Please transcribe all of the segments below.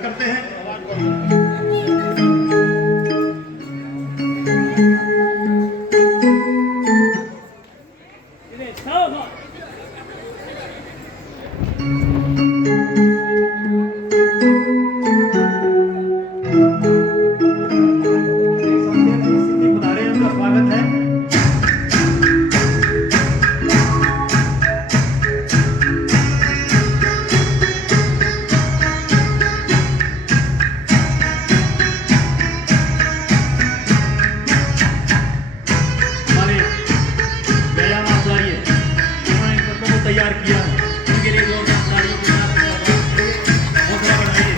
स्वागत करते हैं। तैयार किया उनके लिए जोरदार तालियों के साथ हौसला बढ़ाइए।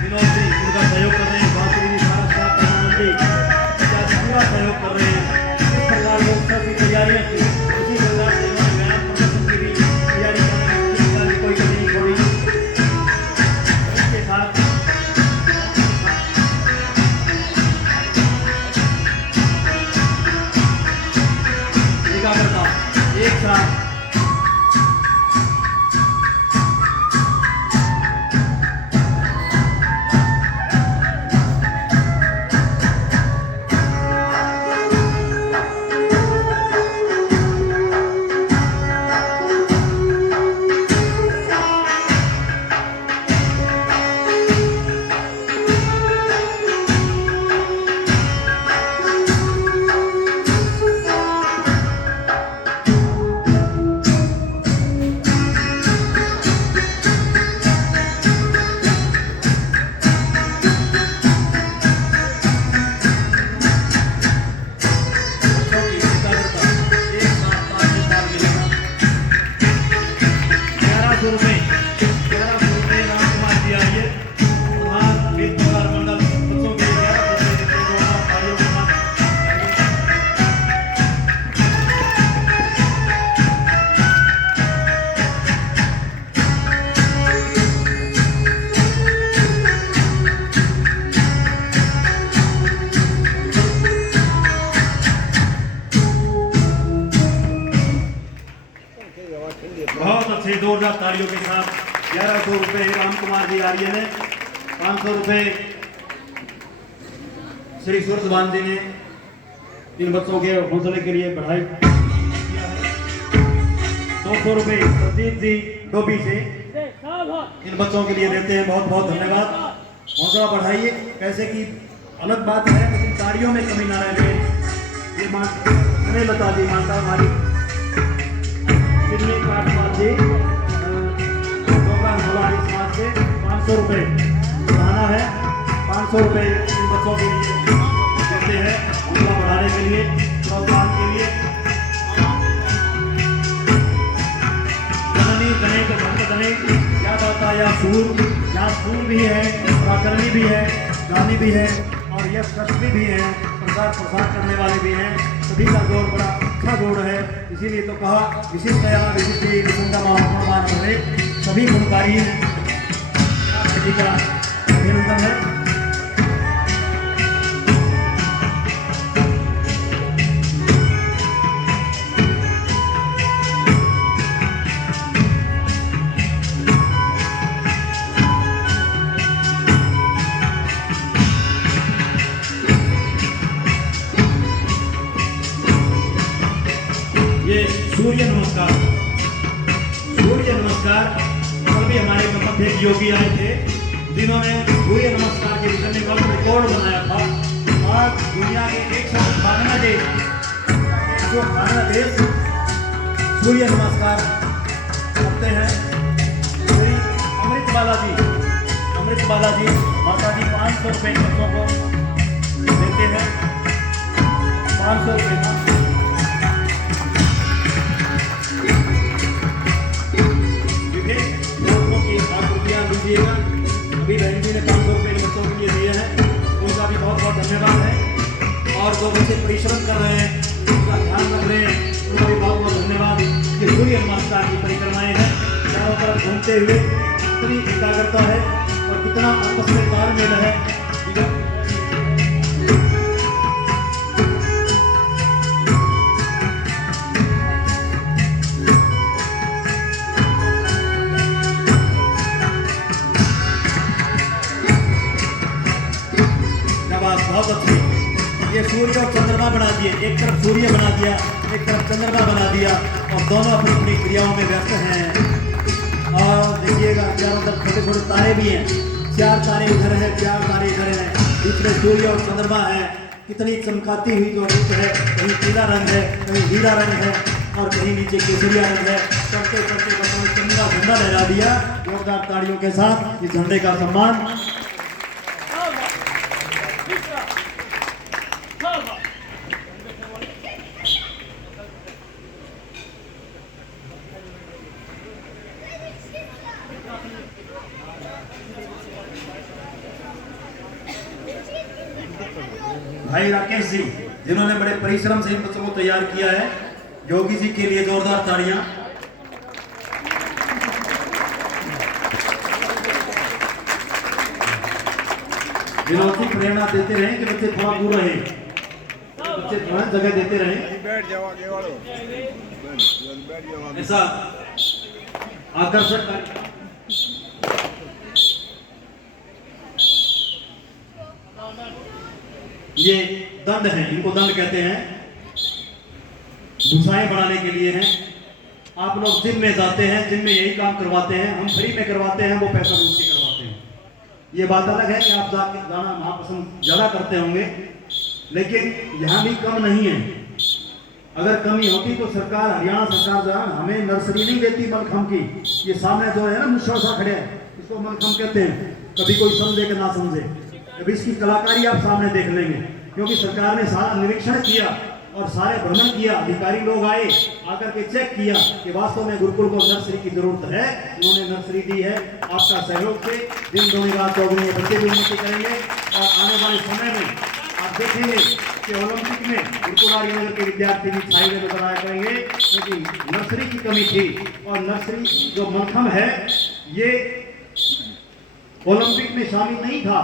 विनोद जी उनका सहयोग कर रहे हैं, बासुरी जी भारत का प्रधानमंत्री पूरा सहयोग कर रहे हैं। इस प्रकार लोकसभा की तैयारियां की, उसी प्रकार से उन्होंने व्यायाम प्रदर्शन की भी तैयारी करने में कोई कमी नहीं छोड़ी। इसके साथ एक साथ बहुत अच्छे जोरदार तालियों के साथ 1100 रुपए राम कुमार जी आर्य ने, 500 रुपए श्री सूरजवान जी ने इन बच्चों के हौसले के लिए बढ़ाई। 200 रुपए प्रदीप जी डोबी से इन बच्चों के लिए देते हैं, बहुत बहुत धन्यवाद। हौसला बढ़ाइए, कैसे कि अलग बात है लेकिन तालियों में कमी ना रहे। ये लता जी माता हमारी जी हमारी समाज से 500 रुपए बढ़ाना है। 500 रुपए इन बच्चों के लिए देते हैं, हौसला बढ़ाने के लिए, प्रोत्साहन के लिए। जननी जने तो भक्त जने क्या दाता या सूर, यहाँ सूर भी है, पराक्रमी भी है, गानी भी है और यह शस्त्री भी है, प्रचार प्रसार करने वाले भी हैं। सभी का जोड़ बड़ा अच्छा जोड़ है, इसीलिए तो कहा विशिष्ट सभी गुणकारी का अभिनंदन है। ये सूर्य नमस्कार, सूर्य नमस्कार भी हमारे मध्य योगी आए थे जिन्होंने सूर्य नमस्कार के विषय में वर्ल्ड रिकॉर्ड बनाया था। और दुनिया के 192 देश सूर्य नमस्कार करते हैं। श्री अमृत बालाजी माता जी 500 रुपये बच्चों को देते हैं, 500 रुपये। अभी बहन जी ने 500 रुपये बच्चों के लिए दिए हैं, उनका भी बहुत बहुत धन्यवाद है। और जो बच्चे परिश्रम कर रहे हैं, उनका ध्यान रख रहे हैं, उनका भी बहुत बहुत धन्यवाद। ये सूर्य नमस्कार की परिक्रमाएं हैं, चारों तरफ घूमते हुए कितनी एकाग्रता है और कितना आपस में तालमेल है। सूर्य और चंद्रमा बना दिए, एक तरफ सूर्य बना दिया, एक तरफ चंद्रमा बना दिया, और दोनों अपनी अपनी क्रियाओं में व्यस्त हैं। और देखिएगा चारों तरफ छोटे छोटे तारे भी हैं, 4 तारे इधर हैं, 4 तारे इधर हैं, बीच में सूर्य और चंद्रमा है। कितनी चमकाती हुई जो रूप है, कहीं पीला रंग है, कहीं हीरा रंग है, और कहीं नीचे केसरिया रंग है। चलते चलते बच्चों ने तिरंगा झंडा लहरा दिया जोरदार ताड़ियों के साथ। इस झंडे का सम्मान भाई राकेश जी, जिन्होंने बड़े परिश्रम से इन बच्चों को तैयार किया है, योगी जी के लिए जोरदार ताड़ियां। जिन्होंने प्रेरणा देते रहे कि बच्चे थोड़ा दूर रहे, बच्चे थोड़ा जगह देते रहे। ऐसा आकर्षक ये दंड है, इनको दंड कहते हैं, भूसाएं बढ़ाने के लिए हैं। आप लोग जिम में जाते हैं, जिम में यही काम करवाते हैं, हम फ्री में करवाते हैं, वो पैसा दूर के करवाते हैं। ये बात अलग है कि आप जाना महापसंद ज्यादा करते होंगे, लेकिन यहाँ भी कम नहीं है। अगर कमी होती तो सरकार, हरियाणा सरकार जो है हमें नर्सरी नहीं देती मलखम की। ये सामने जो है ना मुश्किल खड़े हैं, इसको मलखम कहते हैं। कभी कोई समझे कि ना समझे, अभी इसकी कलाकारी आप सामने देख लेंगे, क्योंकि सरकार ने सारा निरीक्षण किया और सारे भ्रमण किया, अधिकारी लोग आए, आकर के चेक किया कि वास्तव में गुरुकुल को नर्सरी की जरूरत है। उन्होंने नर्सरी दी है। आपका सहयोग से दिन दोगुनी रात चौगुनी बच्चे भी उन्नति करेंगे, और आने वाले समय में आप देखेंगे कि ओलंपिक में गुरुकुल नगर के विद्यार्थी भी छाए हुए नजर आया करेंगे, क्योंकि नर्सरी की कमी थी। और नर्सरी जो मलखम है ये ओलंपिक में शामिल नहीं था,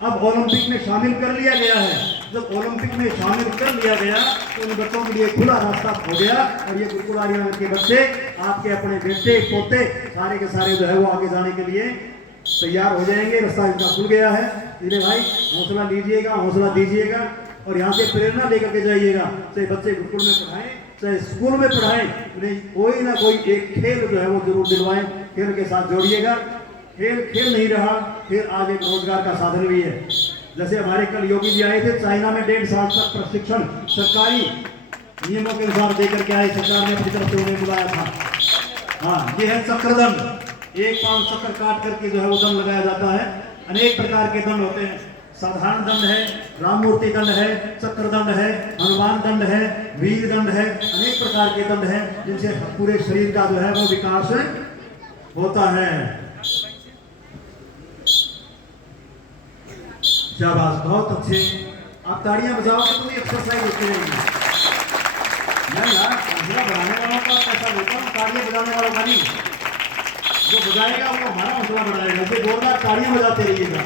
अब ओलंपिक में शामिल कर लिया गया है। जब ओलंपिक में शामिल कर लिया गया तो उन बच्चों के लिए खुला रास्ता हो गया, और ये गुरुकुल आर्यन के बच्चे, आपके अपने बेटे पोते सारे के सारे जो है वो आगे जाने के लिए तैयार हो जाएंगे। रास्ता इनका खुल गया है। इन्हें भाई हौसला लीजिएगा, हौसला दीजिएगा, और यहाँ से प्रेरणा लेकर के जाइएगा। चाहे बच्चे गुरुकुल में पढ़ाएं, चाहे स्कूल में पढ़ाएं, उन्हें कोई ना कोई एक खेल जो है वो जरूर दिलवाएं। खेल के साथ जोड़िएगा। खेल खेल नहीं रहा, फिर आज एक रोजगार का साधन भी है। जैसे हमारे कल योगी जी आए थे, चाइना में 1.5 साल तक प्रशिक्षण सरकारी नियमों के अनुसार देकर के आए। सरकार ने अपनी तरफ से उन्हें बुलाया था। हाँ, ये है चक्रदंड। एक पांव चक्कर काट करके जो है वो दंड लगाया जाता है। अनेक प्रकार के दंड होते हैं। साधारण दंड है, राममूर्ति दंड है, चक्रदंड है, हनुमान दंड है, वीर दंड है। अनेक प्रकार के दंड है जिनसे पूरे शरीर का जो है वो विकास होता है। शाबाश, बहुत अच्छे। आप ताड़ियां बजाओगे तो एक्सरसाइज होती रहेगी। मैं यार हौसला बढ़ाने वालों का पैसा लेता हूँ, ताड़ियां बजाने वालों का नहीं। जो बजाएगा वो हमारा हौसला बढ़ाएगा। इसे जोरदार ताड़ियां बजाते रहिएगा।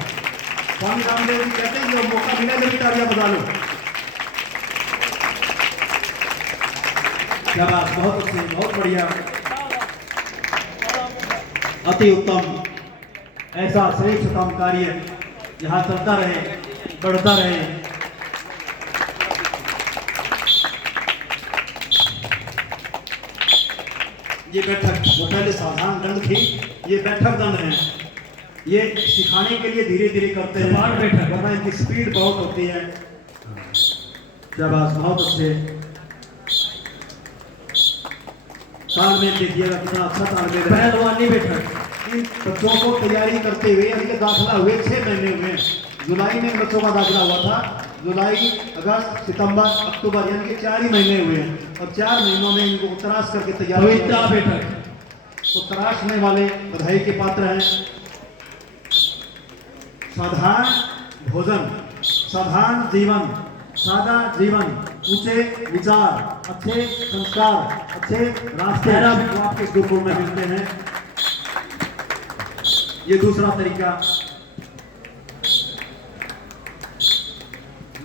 स्वामी रामदेव जी कहते हैं जो मौका मिले जब ताड़ियां बजा लो। शाबाश, बहुत अच्छे, बहुत बढ़िया, अति उत्तम। ऐसा श्रेष्ठतम कार्य यहाँ चलता रहे, बढ़ता रहे। ये बैठक, वो पहले साधारण दंड थी, ये बैठक दंड है। ये सिखाने के लिए धीरे धीरे करते हैं, वरना इनकी स्पीड बहुत होती है। शाबाश, बहुत अच्छे। तालमेल देखिएगा कितना अच्छा तालमेल है। पहलवानी बैठक। इन बच्चों को तैयारी करते हुए इनके दाखिला हुए 6 महीने हुए। जुलाई में बच्चों का दाखिला हुआ था। जुलाई, अगस्त, सितंबर, अक्टूबर, यानी कि 4 ही महीने हुए हैं, और 4 महीनों में इनको तराश करके तैयार बैठक। तो तराशने वाले बधाई के पात्र हैं। साधारण भोजन, साधारण जीवन, सादा जीवन, ऊंचे विचार, अच्छे संस्कार, अच्छे रास्ते आपके गुरुकुल में मिलते हैं। ये दूसरा तरीका,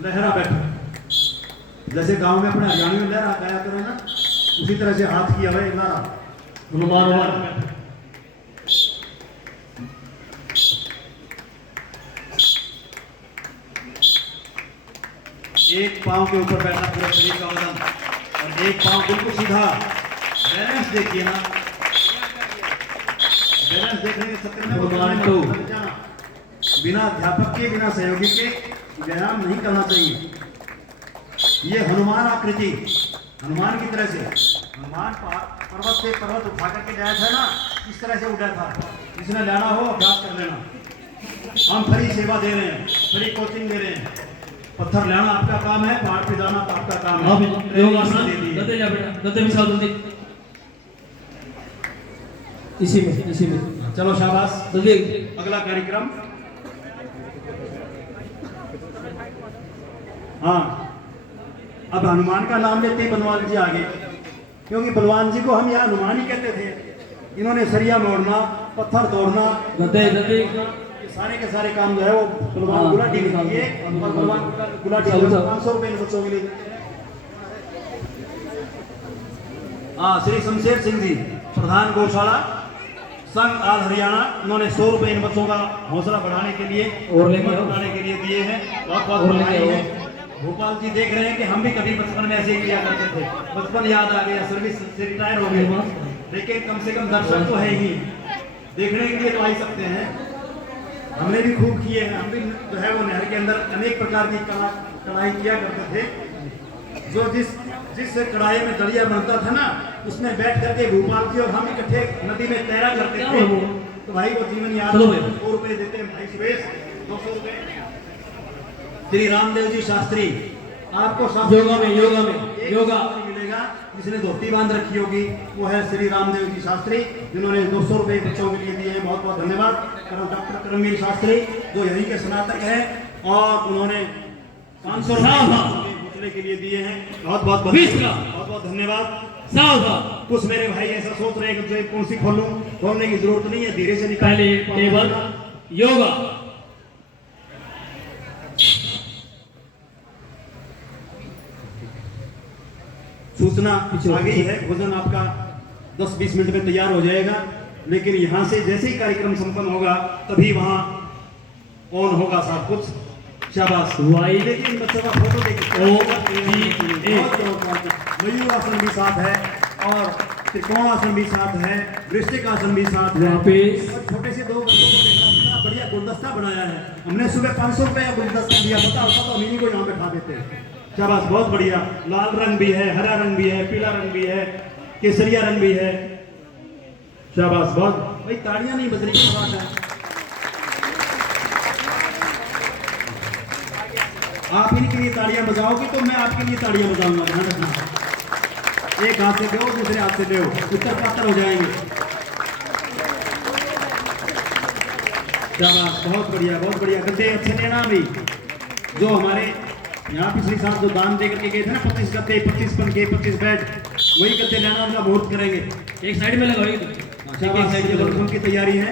लहरा बैठक। जैसे गांव में अपने हरियाणवी में लहरा गाया करें ना, उसी तरह से हाथ किया हुआ लहरा। एक पाँव के ऊपर बैठना पूरे शरीर का वजन, और एक पाँव बिल्कुल सीधा। बैलेंस देखिए ना, बैलेंस देखने के चक्कर में बिना अध्यापक के, बिना सहयोगी के व्यायाम नहीं करना चाहिए। ये हनुमान आकृति, हनुमान की तरह से, हनुमान पर्वत से पर्वत उठा करके जाया था ना, इस तरह से उठा था। जिसने लेना हो अभ्यास कर लेना। हम फ्री सेवा दे रहे हैं, फ्री कोचिंग दे रहे हैं। पत्थर लेना आपका काम है, पहाड़ पे जाना तो आपका काम है। इसी में चलो शाबाश। जल्दी। अगला कार्यक्रम, हाँ, अब हनुमान का नाम लेते ही बलवान जी आगे, क्योंकि बलवान जी को हम यहाँ हनुमान ही कहते थे। इन्होंने सरिया मोड़ना, पत्थर तोड़ना, सारे के सारे काम जो है वो बलवान गुलाटी ने किए। और बलवान गुलाटी 500 रुपए इन बच्चों के लिए। हाँ, श्री शमशेर सिंह जी, प्रधान गौशाला संघ आल हरियाणा, उन्होंने 100 रुपए इन बच्चों का हौसला बढ़ाने के लिए और बढ़ाने के लिए दिए हैं। बहुत बहुत बधाई है। भोपाल जी देख रहे हैं कि हम भी कभी बचपन में ऐसे ही किया करते थे। बचपन याद आ गया, सर्विस से रिटायर हो गए, लेकिन कम से कम दर्शक तो है ही, देखने के लिए तो आ ही सकते हैं। हमने भी खूब किए हैं। हम भी जो है वो नहर के अंदर अनेक प्रकार की कढ़ाई किया करते थे। जो जिस कढ़ाई में दलिया बनता था ना, उसमें बैठ करके भोपाल जी और हम इकट्ठे नदी में तैरा करते थे। तो भाई वो जीवन याद, 100 रुपए देते हैं भाई सुरेश, 200 रुपए। श्री रामदेव जी शास्त्री, आपको योगा में मिलेगा। जिसने धोती बांध रखी होगी वो है श्री रामदेव जी शास्त्री, जिन्होंने 200 रुपए बच्चों के लिए दिए हैं। बहुत बहुत धन्यवाद। डॉक्टर करमवीर शास्त्री जो यहीं के स्नातक है, और उन्होंने 500 रुपए के लिए दिए हैं। बहुत बहुत धन्यवाद। कुछ मेरे भाई ऐसा सोच रहे हैं कि कौन सी खोलने की जरूरत नहीं है, धीरे से पहले टेबल योगा। सूचना आ गई है, भोजन आपका 10-20 मिनट में तैयार हो जाएगा। लेकिन यहाँ से जैसे ही कार्यक्रम संपन्न होगा तभी वहाँ ऑन होगा सब कुछ। शाबाश। लेकिन बच्चों का फोटो देखिए, मयूर आसन भी साथ है, और त्रिकोण आसन भी साथ है, वृश्चिक आसन भी साथ है। और छोटे से 2 बच्चों को देखना, कितना बढ़िया गुलदस्ता बनाया है। हमने सुबह 500 रुपए का गुलदस्ता दिया, पता होता तो हम इन्हीं को यहाँ बैठा देते। शाबाश, बहुत बढ़िया। लाल रंग भी है, हरा रंग भी है, पीला रंग भी है, केसरिया रंग भी है। शाबाश, बहुत भाई। ताड़ियां नहीं बज रही, क्या बात है। आप इनके लिए ताड़ियां बजाओगे तो मैं आपके लिए ताड़ियां बजाऊंगा, ध्यान रखना। एक हाथ से दो, दूसरे हाथ से दो, उत्तर पात्र हो जाएंगे। शाबाश, बहुत बढ़िया, बहुत बढ़िया। गद्दे अच्छे लेना भी, जो हमारे यहाँ पिछली साल जो दान दे करके गए थे ना, 25 गद्दे, 25 पंखे, 25 बेड, वही गद्दे लेना, उनका मुहूर्त करेंगे। एक साइड में लगाओगे की तैयारी है।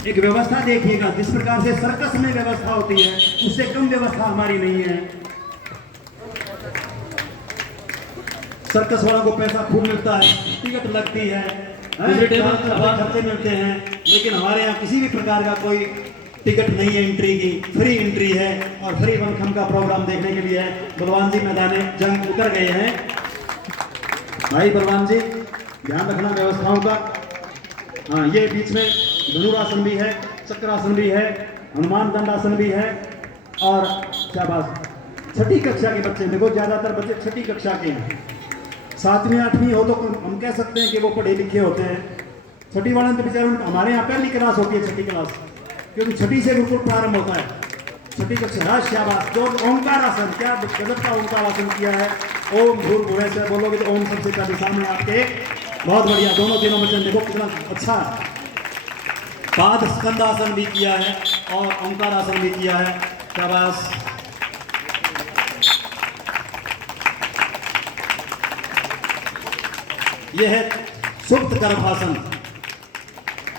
एक व्यवस्था देखिएगा, जिस प्रकार से सर्कस में व्यवस्था होती है उससे कम व्यवस्था हमारी नहीं है। सर्कस वालों को पैसा खूब मिलता है, टिकट लगती है, खर्चे मिलते हैं, लेकिन हमारे यहाँ किसी भी प्रकार का कोई टिकट नहीं है एंट्री की, फ्री एंट्री है। और फ्री वनखम का प्रोग्राम देखने के लिए बलवान जी मैदान जंग उतर गए हैं। भाई बलवान जी ध्यान रखना व्यवस्थाओं का। हाँ, ये बीच में धनुरासन भी है, चक्रासन भी है, हनुमान दंडासन भी है। और शाबाश, 6ठी कक्षा के बच्चे देखो, ज्यादातर बच्चे 6ठी कक्षा के हैं। 7वीं 8वीं हो तो हम कह सकते हैं कि वो पढ़े लिखे होते हैं। 6ठी वाले तो बेचारे, हमारे यहाँ पहली क्लास होती है 6ठी क्लास, क्योंकि 6ठी से बिल्कुल प्रारंभ होता है। 6ठी कक्षा। शाबाश। जो ओंकार आसन, क्या गजब का ओंकार आसन किया है। ओम भूर्भुवः से बोलोगे तो ओम सबसे पहले सामने आपके। बहुत बढ़िया, दोनों तीनों बच्चे देखो कितना अच्छा। पाद स्कंदासन भी किया है और ओंकार आसन भी किया है। शाबाश। यह है सुप्त गर्भासन।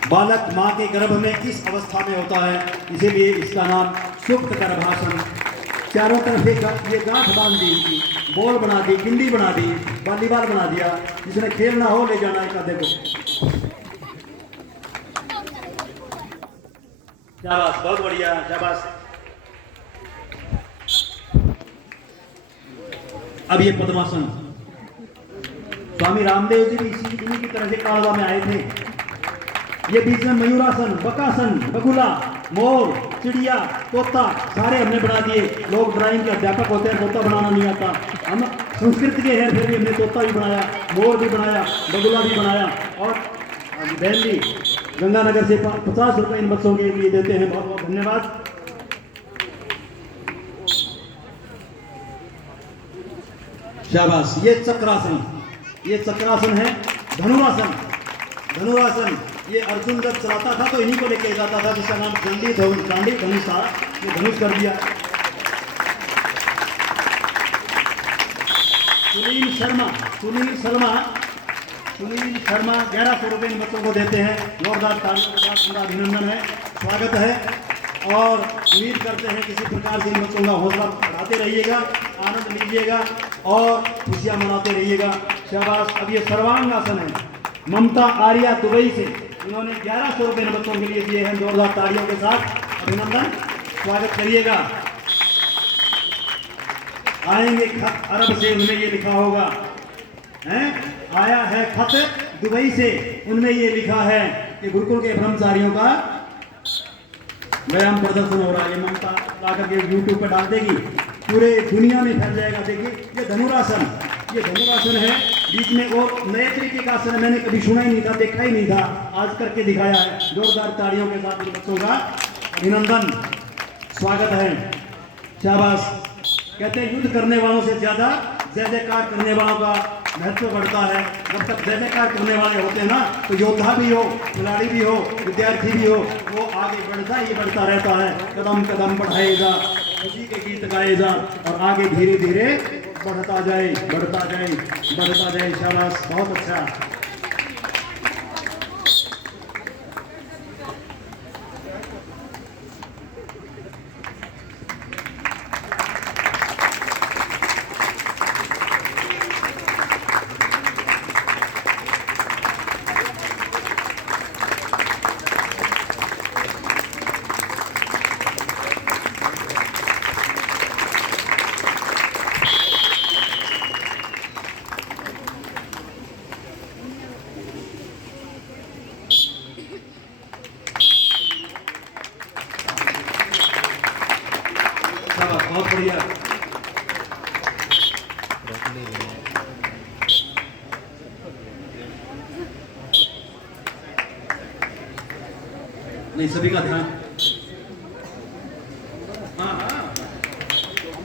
बालक मां के गर्भ में किस अवस्था में होता है, इसीलिए इसका नाम सुप्त गर्भासन। चारों तरफ ये गांठ बांध दी, इनकी बॉल बना दी, गिंडी बना दी, वॉलीबॉल बना दिया। जिसने खेलना हो ले जाना एक आधे को। शाबाश, बहुत बढ़िया, शाबाश। अब ये पद्मासन, स्वामी रामदेव जी भी इन्हीं की तरह से कालवा में आए थे। ये बीच में मयूरासन, बकासन, बगुला, मोर, चिड़िया, तोता सारे हमने बना दिए। लोग ड्राइंग के अध्यापक होते हैं, तोता बनाना नहीं आता, हम संस्कृत के हैं, फिर भी हमने तोता भी बनाया, मोर भी बनाया, बगुला भी बनाया। और दिल्ली गंगानगर से 50 रुपए इन बच्चों के लिए देते हैं, बहुत बहुत धन्यवाद। शाबाश। ये चक्रासन, ये चक्रासन है। धनुरासन, धनुरासन ये अर्जुन जब चलाता था तो इन्हीं को लेके जाता था, जिसका नाम चांडी धनुष था। ये धनुष कर दिया। सुनील शर्मा, सुनील शर्मा 1100 रुपये इन बच्चों को देते हैं। जोरदार तालियों के साथ उनका अभिनंदन है, स्वागत है। और उम्मीद करते हैं किसी प्रकार से इन बच्चों का हौसला बढ़ाते रहिएगा, आनंद लीजिएगा और खुशियाँ मनाते रहिएगा। शाबाश। अब ये सर्वांगासन है। ममता आर्या दुबई से इन्होंने 1100 रुपये इन बच्चों के लिए दिए हैं। जोरदार तालियों के साथ अभिनंदन, स्वागत करिएगा। आएंगे खत अरब से, उनमें ये लिखा होगा हैं, आया है खत दुबई से, उनमें ये लिखा है कि गुरुकुल के ब्रह्मचारियों का व्यायाम प्रदर्शन हो रहा है। ये ममता लाकर के यूट्यूब पर डाल देगी, पूरे दुनिया में फैल जाएगा। देखिए ये धनुरासन, ये धनुरासन है। बीच में और नए तरीके का आसन मैंने कभी सुना ही नहीं था, देखा ही नहीं था, आज करके दिखाया है। जोरदार तालियों के साथ इन बच्चों का अभिनंदन, स्वागत है। शाबाश। कहते हैं युद्ध करने वालों से ज्यादा जय जयकार करने वालों का महत्व बढ़ता है। जब तक जय जयकार करने वाले होते हैं ना, तो योद्धा भी हो, खिलाड़ी भी हो, विद्यार्थी भी हो, वो आगे बढ़ता ही बढ़ता रहता है। कदम कदम बढ़ाएगा, खुशी के गीत गाएगा और आगे धीरे धीरे बढ़ता जाए, बढ़ता जाए, बढ़ता जाए। शाबाश, बहुत अच्छा। बहुत बढ़िया। नहीं, सभी का ध्यान।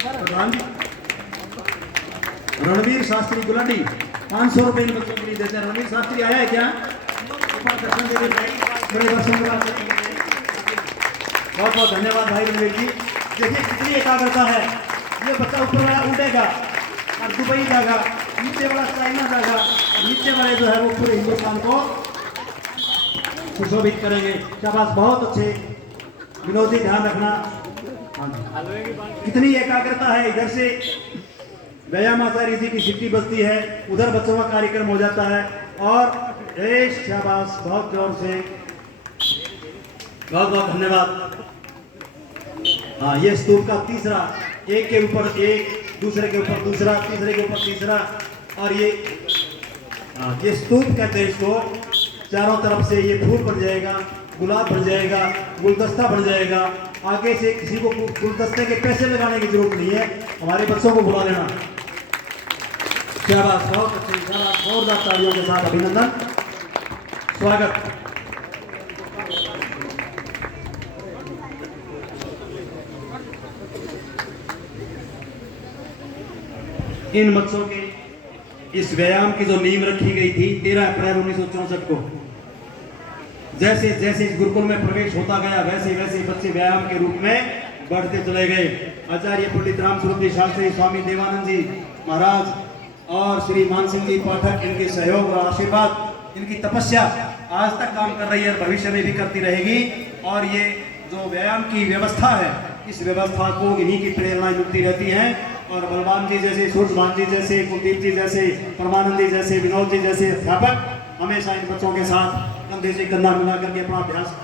प्रधान जी रणवीर शास्त्री गुलाटी 500 रुपए इन बच्चों के लिए देते हैं। रणवीर शास्त्री आया है क्या? दर्शन दे बड़े दर्शन बहुत बहुत धन्यवाद भाई रणवीर जी। देखिए कितनी एकाग्रता है। ये बच्चा ऊपर वाला उड़ेगा और दुबई जाएगा, नीचे वाला चाइना जाएगा और नीचे वाले जो है वो पूरे हिंदुस्तान को सुशोभित करेंगे। शाबाश, बहुत अच्छे। विनोद जी ध्यान रखना। कितनी एकाग्रता है। इधर से व्यायामाचार्य जी की सिटी बजती है, उधर बच्चों का कार्यक्रम हो जाता है। और शाबाश, बहुत जोर से, बहुत बहुत धन्यवाद। हाँ, ये स्तूप का तीसरा, एक के ऊपर एक, दूसरे के ऊपर दूसरा, तीसरे के ऊपर तीसरा। और ये स्तूप कहते हैं इसको। चारों तरफ से ये फूल बन जाएगा, गुलाब बन जाएगा, गुलदस्ता बन जाएगा। आगे से किसी को गुलदस्ते के पैसे लगाने की जरूरत नहीं है, हमारे बच्चों को बुला लेना। शाबाश, बहुत अच्छे। शाबाश, जोरदार तालियों के साथ अभिनंदन, स्वागत। इन बच्चों के इस व्यायाम की जो नींव रखी गई थी 13 अप्रैल 1964 को, जैसे जैसे इस गुरुकुल में प्रवेश होता गया वैसे वैसे बच्चे व्यायाम के रूप में बढ़ते चले गए। आचार्य पंडित राम स्वरूप जी शास्त्री, स्वामी देवानंद जी महाराज और श्री मान सिंह जी पाठक, इनके सहयोग और आशीर्वाद, इनकी तपस्या आज तक काम कर रही है, भविष्य में भी करती रहेगी। और ये जो व्यायाम की व्यवस्था है, इस व्यवस्था को इन्हीं की प्रेरणा मिलती रहती है। और बलवान जी जैसे, सूरजभान जी जैसे, कुलदीप जी जैसे, परमानंद जी जैसे, विनोद जी जैसे अध्यापक हमेशा इन बच्चों के साथ कंधे से कंधा मिला करके अपना अभ्यास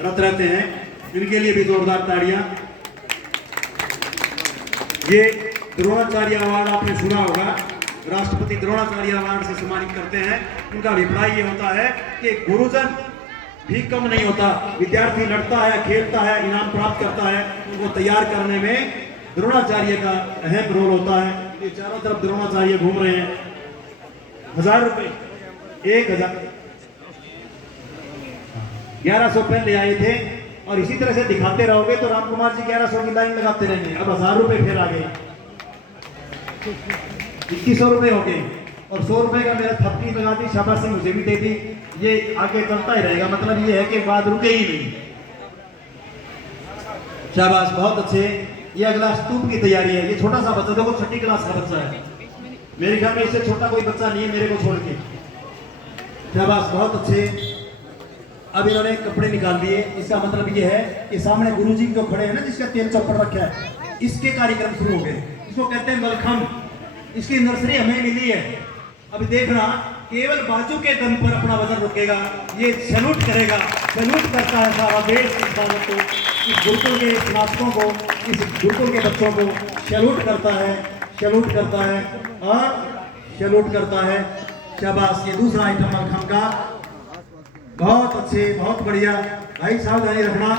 रत रहते हैं। इनके लिए भी जोरदार ताड़ियां। ये द्रोणाचार्य अवार्ड आपने सुना होगा, राष्ट्रपति द्रोणाचार्य अवार्ड से सम्मानित करते हैं। उनका अभिप्राय ये होता है कि गुरुजन भी कम नहीं होता, विद्यार्थी लड़ता है, खेलता है, इनाम प्राप्त करता है, उनको तैयार करने में द्रोणाचार्य का अहम रोल होता है। ये चारों तरफ द्रोणाचार्य घूम रहे हैं। 1000 रुपए, 1000, 1100 पहले आए थे और इसी तरह से दिखाते रहोगे तो राम कुमार जी 1100 की लाइन लगाते रहेंगे। अब 1000 रुपए फिर आ गए, 2100 रुपए हो गए और 100 रुपए का मेरा थपकी लगा दी, शाबाशी मुझे भी दे दी। ये आगे चलता ही रहेगा, मतलब ये है कि बात रुके ही नहीं। शाबाश, बहुत अच्छे। ये अगला स्तूप की तैयारी है। ये छोटा सा बच्चा, देखो 6ठी क्लास का बच्चा है, मेरे ख्याल में इससे छोटा कोई बच्चा नहीं है मेरे को छोड़ के। शाबाश, बहुत अच्छे। अब इन्होंने कपड़े निकाल दिए, इसका मतलब ये है कि सामने गुरुजी जो खड़े हैं ना, जिसका तेल चौपड़ रखा है, इसके कार्यक्रम शुरू हो गए। इसको कहते हैं मलखम। इसकी नर्सरी हमें मिली है। अभी देखना, केवल बाजू के दम पर अपना वजन रुकेगा, ये सैल्यूट करेगा, सैल्यूट करता है सारा देश इस बालक को, इस गुरुकुल के स्नातकों को, इस गुरुकुल के बच्चों को सैल्यूट करता है, सैल्यूट करता है और सैल्यूट करता है। शाबाश। ये दूसरा आइटम मलखम का, बहुत अच्छे, बहुत बढ़िया भाई, सावधानी रखना।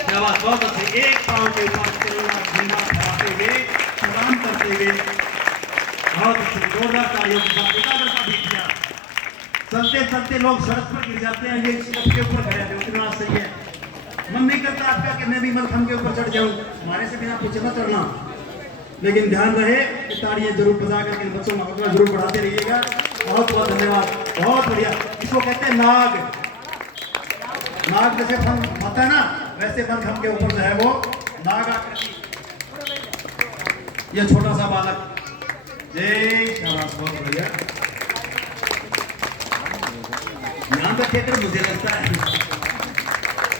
शाबाश, बहुत अच्छे। एक पांव के ऊपर झंडा फहराते हुए, प्रदान करते हुए, बहुत अच्छे, जोरदार तालियों के साथ एकाग्रता भी किया। चलते चलते लोग सड़क पर गिर जाते हैं, ये सड़क के ऊपर खड़े हैं, उतना सही है। मन नहीं करता आपका कि मैं भी मलखम के ऊपर चढ़ जाऊं, हमारे से बिना पीछे न चढ़ना, लेकिन ध्यान रहे कि तालियां जरूर बजा करके बच्चों का हौसला जरूर बढ़ाते रहिएगा। बहुत बहुत धन्यवाद, बहुत बढ़िया। इसको कहते हैं नाग। नाग जैसे फन होता है ना, वैसे मलखम के ऊपर जो है वो नाग आकृति। यह छोटा सा बालक, जय शाबाश, बहुत बढ़िया। ध्यान रखिएगा, मुझे लगता है।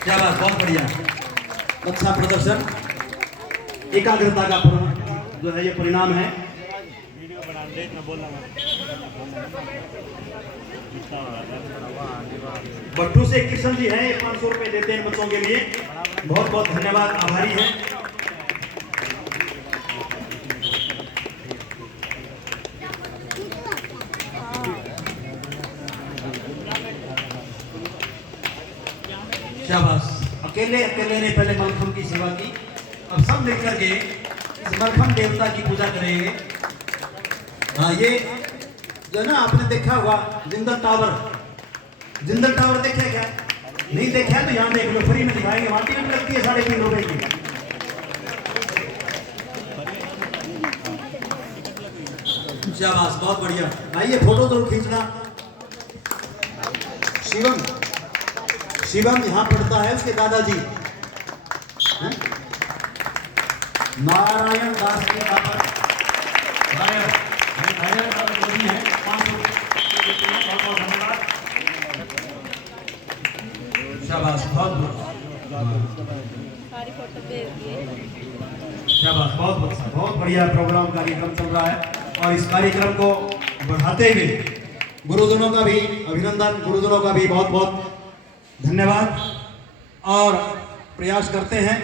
शाबाश, बहुत बढ़िया, अच्छा प्रदर्शन। एकाग्रता का जो है ये परिणाम है। बट्टू से कृष्ण जी हैं, 500 रुपए देते हैं बच्चों के लिए, बहुत बहुत धन्यवाद, आभारी हैं। शाबाश। अकेले अकेले ने पहले मलखम की सेवा की, अब सब मिलकर के इस मलखम देवता की पूजा करेंगे। हाँ, ये जो ना आपने देखा होगा जिंदल टावर, जिंदल टावर देखे क्या? नहीं देखा तो यहाँ देख लो, फ्री में दिखाएंगे, वहाँ टिकट लगती है 3.5 रुपए की। शाबाश, बहुत बढ़िया। आइए फोटो जरूर खींचना। शिवम, शिवम यहाँ पढ़ता है, उसके दादाजी नारायण दास के पापा शाबाश, शाबाश, बहुत बढ़िया प्रोग्राम कार्यक्रम चल रहा है। और इस कार्यक्रम को बढ़ाते हुए गुरुजनों का भी अभिनंदन, गुरुजनों का भी बहुत बहुत धन्यवाद। और प्रयास करते हैं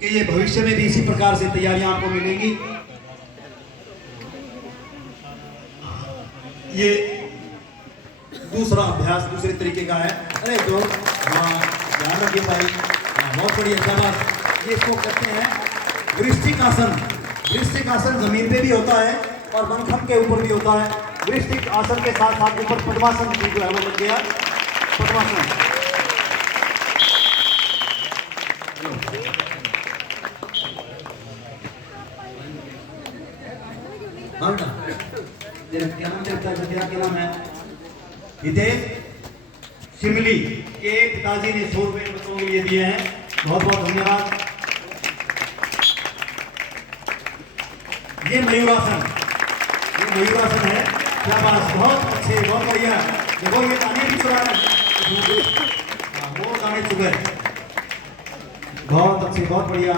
कि ये भविष्य में भी इसी प्रकार से तैयारियां आपको मिलेंगी। ये दूसरा अभ्यास दूसरे तरीके का है। अरे जो ध्यान रखिए भाई, बहुत बढ़िया, शाबाश। ये इसको कहते हैं वृश्चिक आसन। वृश्चिक आसन जमीन पे भी होता है और मलखम के ऊपर भी होता है। वृश्चिक आसन के साथ साथ ऊपर पद्मासन भी जो है वो लग गया, पद्मासन। क्या नाम है? हितेश शिमली के पिताजी ने 100 रुपए बच्चों के लिए दिए हैं, बहुत बहुत धन्यवाद। ये मयूरासन, ये मयूरासन है। शाबाश, बहुत अच्छे, बहुत बढ़िया। देखो ये गाने भी चुरा रहे, वो गाने चुके, बहुत अच्छे, बहुत बढ़िया।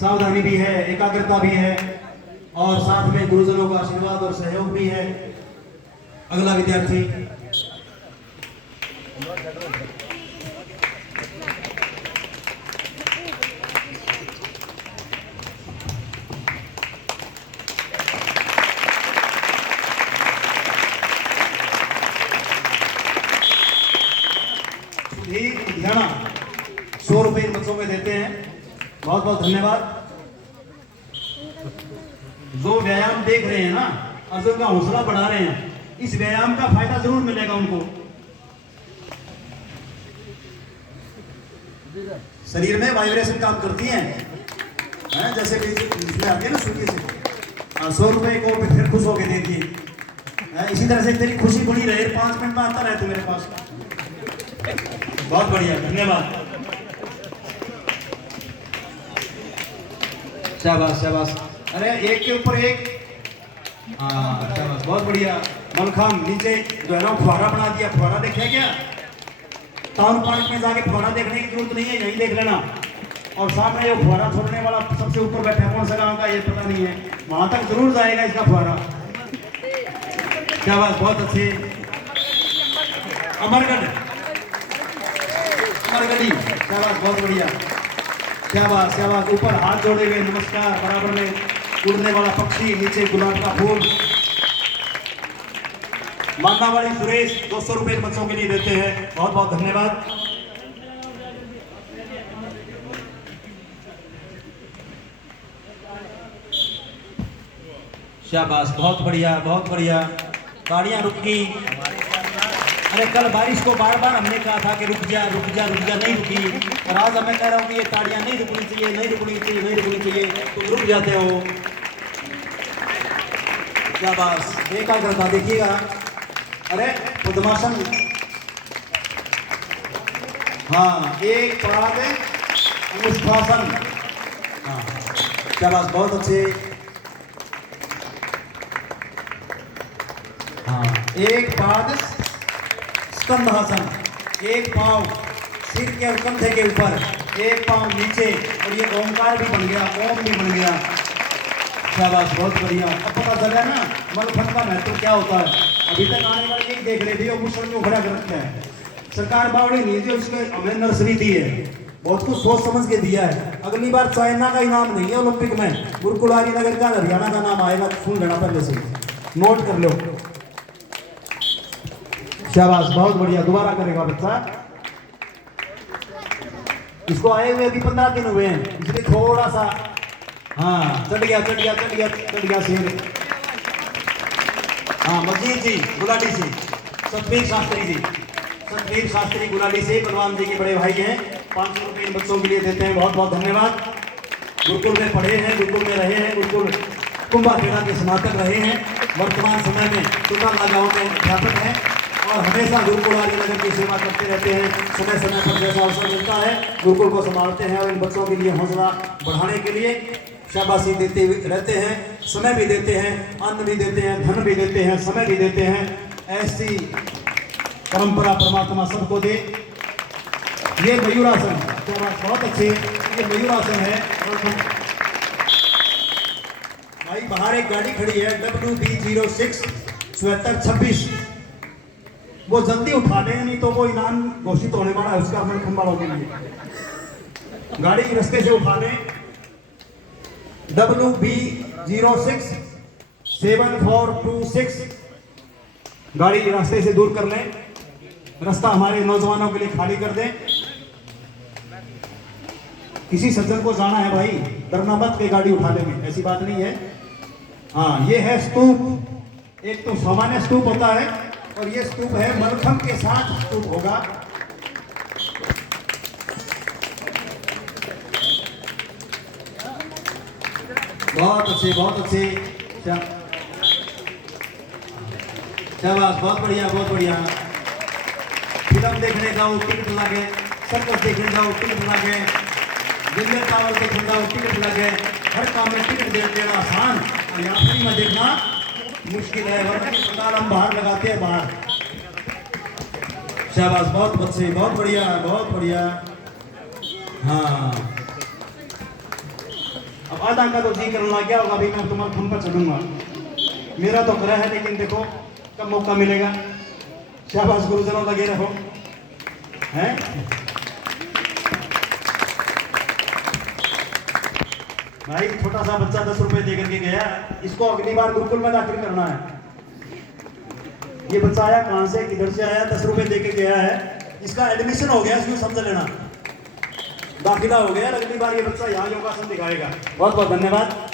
सावधानी भी है, एकाग्रता भी है और साथ में गुरुजनों का आशीर्वाद और सहयोग भी है। अगला विद्यार्थी पोषण 100 रुपये इन बच्चों में देते हैं। बहुत बहुत धन्यवाद। जो व्यायाम देख रहे हैं ना और जो उनका हौसला बढ़ा रहे हैं, इस व्यायाम का फायदा जरूर मिलेगा उनको। शरीर में वाइब्रेशन काम करती है, जैसे कि इसमें आती है ना सूखी से। 100 रुपये को फिर खुश होके दे दिए। इसी तरह से तेरी खुशी बनी रहे, 5 मिनट में आता रहे तू मेरे पास। बहुत बढ़िया, धन्यवाद। शाबाश शाबाश। अरे एक के ऊपर एक। हाँ शाबाश, बहुत बढ़िया। मलखाम नीचे जो है ना फुहारा बना दिया। फुहारा देखा क्या? टाउन पार्क में जाके फुहारा देखने की जरूरत नहीं है, यही देख लेना। और सामने जो फुहारा छोड़ने वाला सबसे ऊपर बैठा है, कौन सा गाँव का ये पता नहीं है, वहां तक जरूर जाएगा इसका फुहारा। शाबाश, बहुत अच्छे। अमरगढ़ अमरगढ़ी, शाबाश, बहुत बढ़िया। शाबाश शाबाश। ऊपर हाथ जोड़े हुए नमस्कार, बराबर में उड़ने वाला पक्षी, नीचे गुलाब का फूल। मांदावाड़ी सुरेश 200 रुपये बच्चों के लिए देते हैं। बहुत बहुत धन्यवाद। शाबाश, बहुत बढ़िया बहुत बढ़िया। ताड़ियां रुक गई। अरे कल बारिश को बार बार हमने कहा था कि रुक जा रुक जा रुक जा, नहीं रुकी। और आज मैं कह रहा हूँ कि ये ताड़ियां नहीं रुकनी चाहिए, नहीं रुकनी चाहिए, नहीं रुकनी चाहिए, तुम रुक जाते हो। शाबाश, एकाग्रता देखिएगा। अरे पद्मासन, हाँ, एक पाद अनुष्ठासन। हाँ शाबाश, बहुत अच्छे। हाँ, एक पाद स्कंधासन, एक पांव सिर के और कंधे के ऊपर, एक पांव नीचे, और ये ओंकार भी बन गया, ओम भी बन गया। शाबाश, बहुत बढ़िया। अब पता चला ना मलखंड का महत्व क्या होता है। अभी तक आने वाले यही देख रहे थे, वो मुश्किल में उखड़ा कर रखा है। सरकार बावड़ी नहीं जो उसको हमें नर्सरी दी है, बहुत कुछ सोच समझ के दिया है। अगली बार चाइना का इनाम नहीं है ओलंपिक में, गुरुकुलारी नगर का हरियाणा का नाम आएगा। सुन लेना पहले से, नोट कर लो। शाबाश, बहुत बढ़िया। दोबारा करेगा बच्चा। इसको आए हुए अभी 15 दिन हुए हैं, इसलिए थोड़ा सा, हाँ, चढ़ गया चढ़ गया चढ़ गया चढ़ गया शेर। हाँ, मजीद जी गुलाटी से, सतवीर शास्त्री जी, सतवीर शास्त्री गुलाटी से, बलवान जी के बड़े भाई हैं। 500 रुपये इन बच्चों के लिए देते हैं। बहुत बहुत धन्यवाद। गुरुकुल में पढ़े हैं, गुरुकुल में रहे हैं, गुरुकुल कुंभाखेड़ा के स्नातक रहे हैं। वर्तमान समय में सुल्तान गाँव में अध्यापक हैं और हमेशा गुरुकुल वाली नगर की सेवा करते रहते हैं। समय समय पर जैसा अवसर मिलता है गुरुकुल को संभालते हैं और इन बच्चों के लिए हौसला बढ़ाने के लिए शाबाशी देते रहते हैं। समय भी देते हैं, अन्न भी देते हैं, धन भी देते हैं, समय भी देते हैं। ऐसी परंपरा परमात्मा सबको दे। ये मयूरासन, बहुत अच्छे, ये मयूरासन है। भाई बाहर एक गाड़ी खड़ी है WB06 7426, वो जल्दी उठा लें, नहीं तो वो इनाम घोषित होने वाला है उसका मलखंभ वालों के लिए। गाड़ी रास्ते से उठा लें। WB06 7426, गाड़ी रास्ते से दूर कर लें। रास्ता हमारे नौजवानों के लिए खाली कर दें। किसी सज्जन को जाना है भाई, डरना मत के गाड़ी उठाने में, ऐसी बात नहीं है। हाँ, ये है स्तूप। एक तो सामान्य स्तूप होता है और ये स्तूप है मलखंभ के साथ स्तूप होगा। बहुत अच्छे बहुत अच्छे। शाबाश, बहुत बढ़िया बहुत बढ़िया। फिल्म देखने जाओ टिकट लगे, सर्कस देखने जाओ टिकट लगे, जिंदर टावर देखने जाओ टिकट लगे। हर काम में टिकट देना आसान और यहाँ फ्री में देखना मुश्किल है, वरना अस्पताल हम बाहर लगाते हैं बाहर। शाबाश, बहुत अच्छे, बहुत बढ़िया बहुत बढ़िया। हाँ, अब आधा का तो जी करने लग गया होगा, अभी मैं तुम्हारे खंभ पर चढ़ूंगा। मेरा तो खरा है, लेकिन देखो कब मौका मिलेगा। शाबाश, गुरुजनों लगे रहो। हैं भाई, छोटा सा बच्चा 10 रुपए दे करके गया, इसको अगली बार गुरुकुल में दाखिल करना है। ये बच्चा आया कहां से, किधर से आया, 10 रुपए दे के गया है, इसका एडमिशन हो गया, इसको समझ लेना, दाखिला हो गया, अगली बार ये बच्चा यहाँ योगासन दिखाएगा। बहुत बहुत धन्यवाद।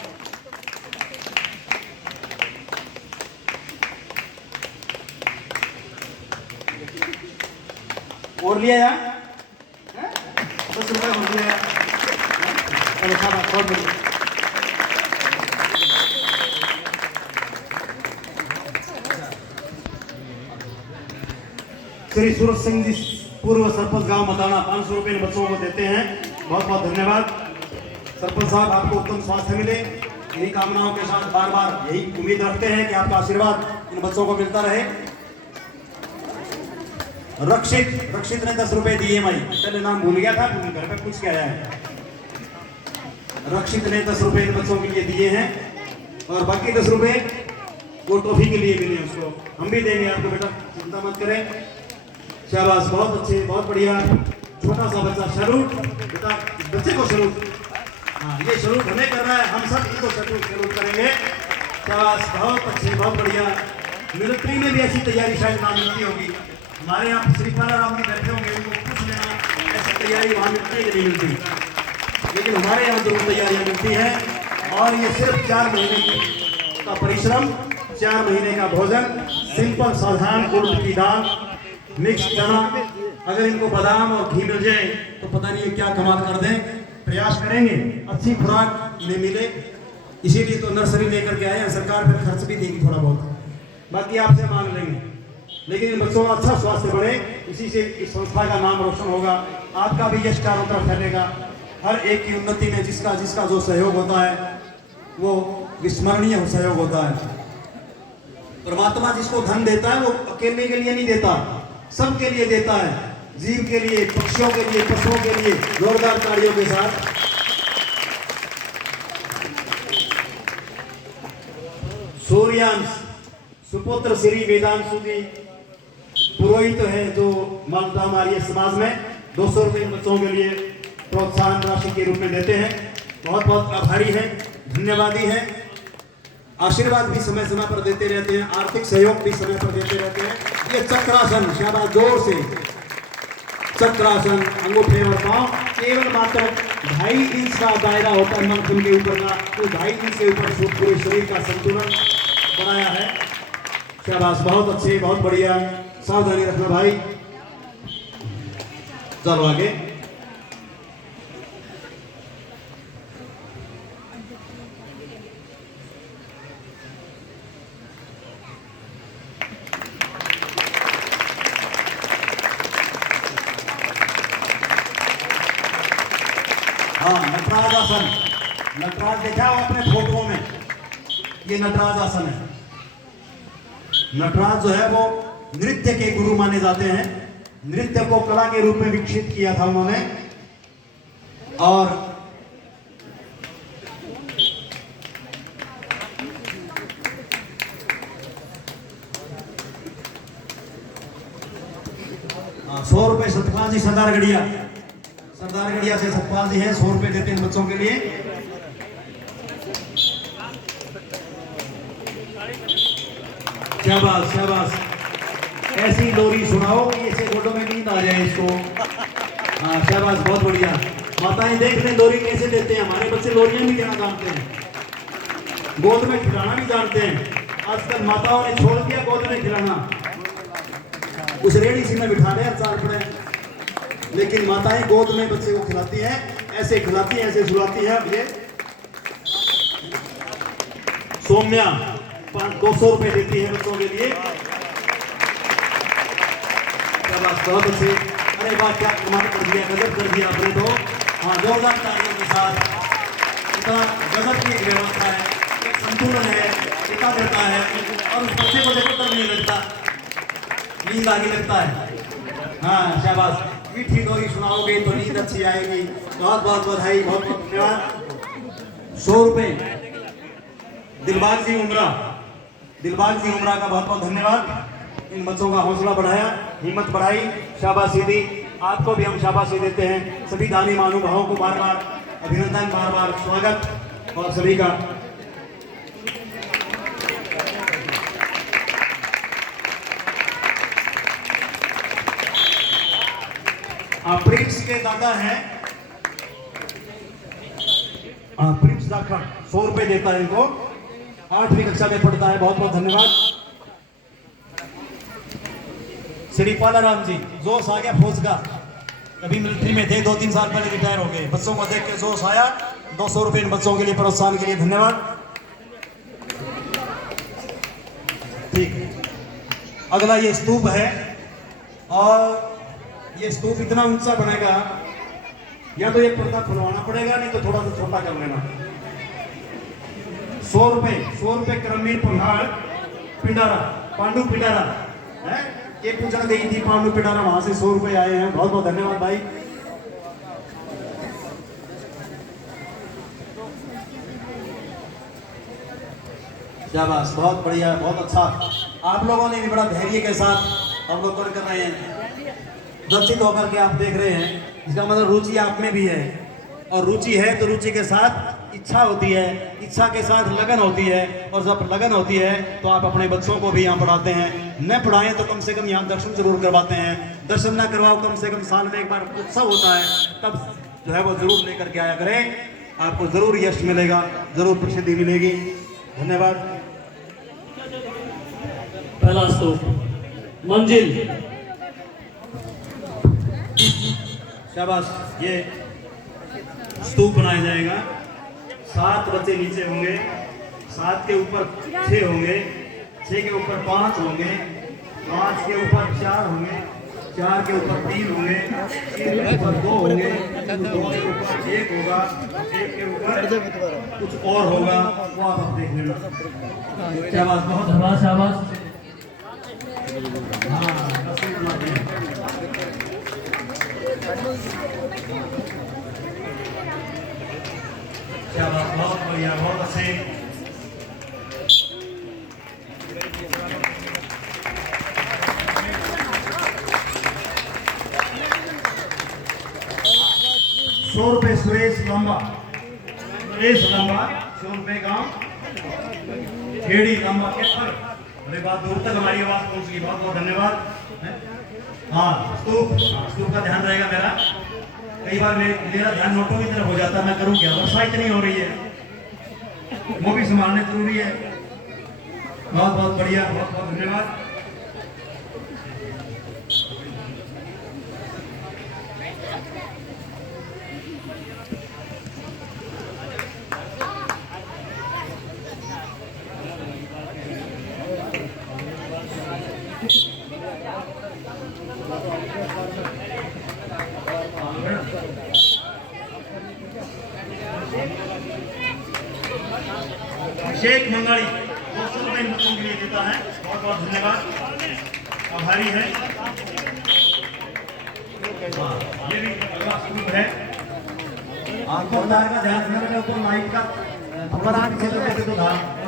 और लिया यार 10 रुपये हो गया। चलो शाबाश, बहुत बढ़िया। श्री सूरज सिंह जी पूर्व सरपंच गांव मताना 500 रुपये इन बच्चों को देते हैं। बहुत बहुत धन्यवाद। सरपंच साहब, आपको उत्तम स्वास्थ्य मिले, इन्हीं कामनाओं के साथ बार बार यही उम्मीद रखते हैं कि आपका आशीर्वाद इन बच्चों को मिलता रहे। रक्षित ने 10 रुपए दिए भाई, पहले नाम भूल गया था, घर पे पूछ के आया है। रक्षित ने 10 रुपए इन बच्चों के लिए दिए हैं और बाकी 10 रुपए वो टॉफी के लिए मिले उसको, हम भी देंगे आपको, बेटा चिंता मत करें। शाबाश, बहुत अच्छे, बहुत बढ़िया। छोटा सा बच्चा, सैल्यूट बेटा, बच्चे को सैल्यूट। हाँ, ये सैल्यूट हमें कर रहा है, हम सब इनको सैल्यूट करेंगे। शाबाश, बहुत अच्छे, बहुत बढ़िया। मिलिट्री में भी ऐसी तैयारी शायद ना मिलती होगी, हमारे यहाँ श्रीपाला राम भी बैठे होंगे, उनको पूछ लेना, ऐसी तैयारी वहाँ मिलती है कि नहीं मिलती, लेकिन हमारे यहाँ जरूर तैयारियाँ मिलती हैं। और ये सिर्फ 4 महीने का परिश्रम, 4 महीने का भोजन, सिंपल साधारण उड़द की दाल, मिक्स चना, अगर इनको बादाम और घी मिल जाए तो पता नहीं ये क्या कमाल कर दें। प्रयास करेंगे अच्छी खुराक में मिले, इसीलिए तो नर्सरी लेकर के आए हैं। सरकार फिर खर्च भी देगी थोड़ा बहुत, बाकी आपसे मांग लेंगे, लेकिन इन बच्चों का अच्छा स्वास्थ्य बढ़े, इसी से इस संस्था का नाम रोशन होगा, आपका भी यश चारों तरफ फैलेगा। हर एक की उन्नति में जिसका जिसका जो सहयोग होता है वो विस्मरणीय सहयोग होता है। परमात्मा जिसको धन देता है वो अकेले के लिए नहीं देता, सबके लिए देता है, जीव के लिए, पक्षियों के लिए, पशुओं के लिए। जोरदार तालियों के साथ। सूर्यांश सुपुत्र श्री वेदांशु जी पुरोहित है जो मालदा हमारे समाज में 200 रुपये बच्चों के लिए प्रोत्साहन राशि के रूप में देते हैं। बहुत बहुत आभारी हैं, धन्यवादी हैं। आशीर्वाद भी समय समय पर देते रहते हैं, आर्थिक सहयोग भी समय पर देते रहते हैं। ये चक्रासन, शाबाश, जोर से चक्रासन, अंगूठे और पांव केवल मात्र 2.5 इंच का दायरा होता है नाखून के ऊपर का, तो 2.5 इंच के ऊपर पूरे शरीर का संतुलन बनाया है। शाबाश, बहुत अच्छे, बहुत बढ़िया। सावधानी रखना भाई। चलो आगे। हाँ, नटराज आसन। नटराज देखा हो अपने फोटो में, ये नटराज आसन है। नटराज जो है वो नृत्य के गुरु माने जाते हैं। नृत्य को कला के रूप में विकसित किया था उन्होंने। और ₹100 सतपाल जी सरदारगढ़िया से सतपाल जी हैं, 100 रुपए देते हैं बच्चों के लिए। शाबाश, शाबाश। ऐसी लोरी सुनाओ कि इसे गोडों में नींद आ जाए इसको। हाँ, शाबाश, बहुत बढ़िया। माताएं देख लें लोरी कैसे देते हैं। हमारे बच्चे लोरियां भी देना जानते हैं, गोद में खिलाना भी जानते हैं। आजकल माताओं ने छोड़ दिया गोद में खिलाना, उस रेडी सी में बिठा ले 4 पड़े, लेकिन माताएं गोद में बच्चे को खिलाती हैं, ऐसे खिलाती हैं, ऐसे सुलाती है। अब ये सौम्या 200 रुपए देती है बच्चों के लिए। बहुत अच्छे। अरे वाह, क्या कमाल कर दिया, गजब कर दिया आपने तो। हाँ, जोरदार तालियों के साथ। इतना गजब की व्यवस्था है, एक संतुलन है, एकाग्रता है, और उस बच्चे को देखो डर नहीं लगता, नींद आगे लगता है। हाँ, शाबाश। मीठी लोरी सुनाओगे तो नींद अच्छी आएगी। बहुत बहुत बधाई, बहुत बहुत धन्यवाद। 100 रुपए दिलबाग जी उमरा का बहुत बहुत धन्यवाद। इन बच्चों का हौसला बढ़ाया, हिम्मत बढ़ाई, शाबाशी दी। आपको भी हम शाबाशी देते हैं। सभी दानी महानुभावों को बार बार अभिनंदन, बार बार स्वागत और सभी का। प्रिंस के दादा हैं प्रिंस दाखड़ 100 रुपए देता है इनको, 8वीं कक्षा में पढ़ता है। बहुत बहुत धन्यवाद। श्री पालाराम जी, जोश आ गया फौज का, कभी मिलिट्री में थे, 2-3 साल पहले रिटायर हो गए। बच्चों को देख के जोश आया, 200 रुपए इन बच्चों के लिए प्रोत्साहन के लिए धन्यवाद। ठीक है, अगला ये स्तूप है और ये स्तूप इतना ऊंचा बनेगा, या तो ये पर्दा खुलवाना पड़ेगा, नहीं तो थोड़ा सा छोटा कर लेना। 100 रुपए क्रमवीर पहाड़ पिंडारा, पांडु पिंडारा है, ये पूछना गई थी पांडु पिंडारा, वहां से 100 रुपए आए हैं। बहुत बहुत धन्यवाद भाई। शाबाश, बहुत बढ़िया, बहुत अच्छा। आप लोगों ने भी बड़ा धैर्य के साथ हम लोग कर रहे हैं, दर्शित होकर के आप देख रहे हैं, इसका मतलब रुचि आप में भी है, और रुचि है तो रुचि के साथ इच्छा होती है, इच्छा के साथ लगन होती है, और जब लगन होती है तो आप अपने बच्चों को भी यहाँ पढ़ाते हैं। न पढ़ाएं तो कम से कम यहाँ दर्शन जरूर करवाते हैं। दर्शन ना करवाओ, कम से कम साल में एक बार उत्सव होता है, तब जो है वो जरूर लेकर के आया करें, आपको जरूर यश मिलेगा, जरूर प्रसिद्धि मिलेगी। धन्यवाद। पहला स्तूप मंजिल। शाबाश, ये स्तूप बनाया जाएगा। 7 बच्चे नीचे होंगे, 7 के ऊपर 6 होंगे, 6 के ऊपर 5 होंगे, 5 के ऊपर 4 होंगे, 4 के ऊपर 3 होंगे, 3 के ऊपर 2 होंगे, 2 के ऊपर 1 होगा, 1 के ऊपर कुछ और होगा, वो आप देख लेना। शाबाश, बहुत शाबाश शाबाश। हाँ, तस्वीर बनाते हैं। शाबाश, बहुत बढ़िया, बहुत अच्छे। ₹100 सुरेश लंबा, 100 रुपए गांव खेड़ी लंबा के पर। अरे बात दूर तक हमारी आवाज पहुंच गई, बहुत बहुत धन्यवाद। हाँ, स्तूप का ध्यान रहेगा मेरा। कई बार मेरा ध्यान नोटों की तरफ हो जाता है, मैं करूं क्या, वर्षा इतनी हो रही है, वो भी संभालने जरूरी है। बहुत बहुत बढ़िया, बहुत बहुत धन्यवाद। शेख मंगाड़ी 200 रुपए बच्चों के लिए देता है, बहुत बहुत धन्यवाद, आभारी है। ये भी अगला स्तूप है। आपको तार का ध्यान रखना है, ऊपर लाइट का क्षेत्र में तो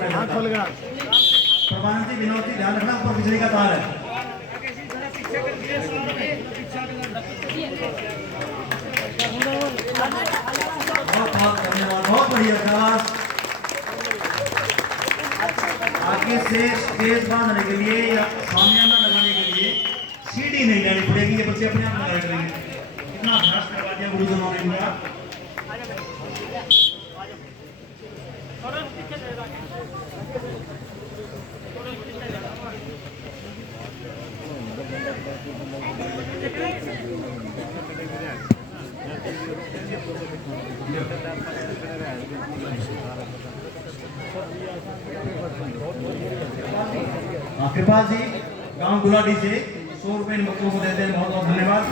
ध्यान खोल गया। प्रधान जी, विनोद जी, ध्यान रखना, ऊपर बिजली का तार है। बहुत बहुत धन्यवाद, बहुत बढ़िया, शाबाश। आगे से स्टेज बांधने के लिए या सामियाना लगाने के लिए सीढ़ी नहीं लेनी पड़ेगी, ये बच्चे अपने आप लगाया करेंगे। इतना अभ्यास करवा दिया गुरुजनों ने इनका। कृपाल जी, गांव गुलाडी से 100 रुपए इन बच्चों को देते हैं, बहुत बहुत धन्यवाद।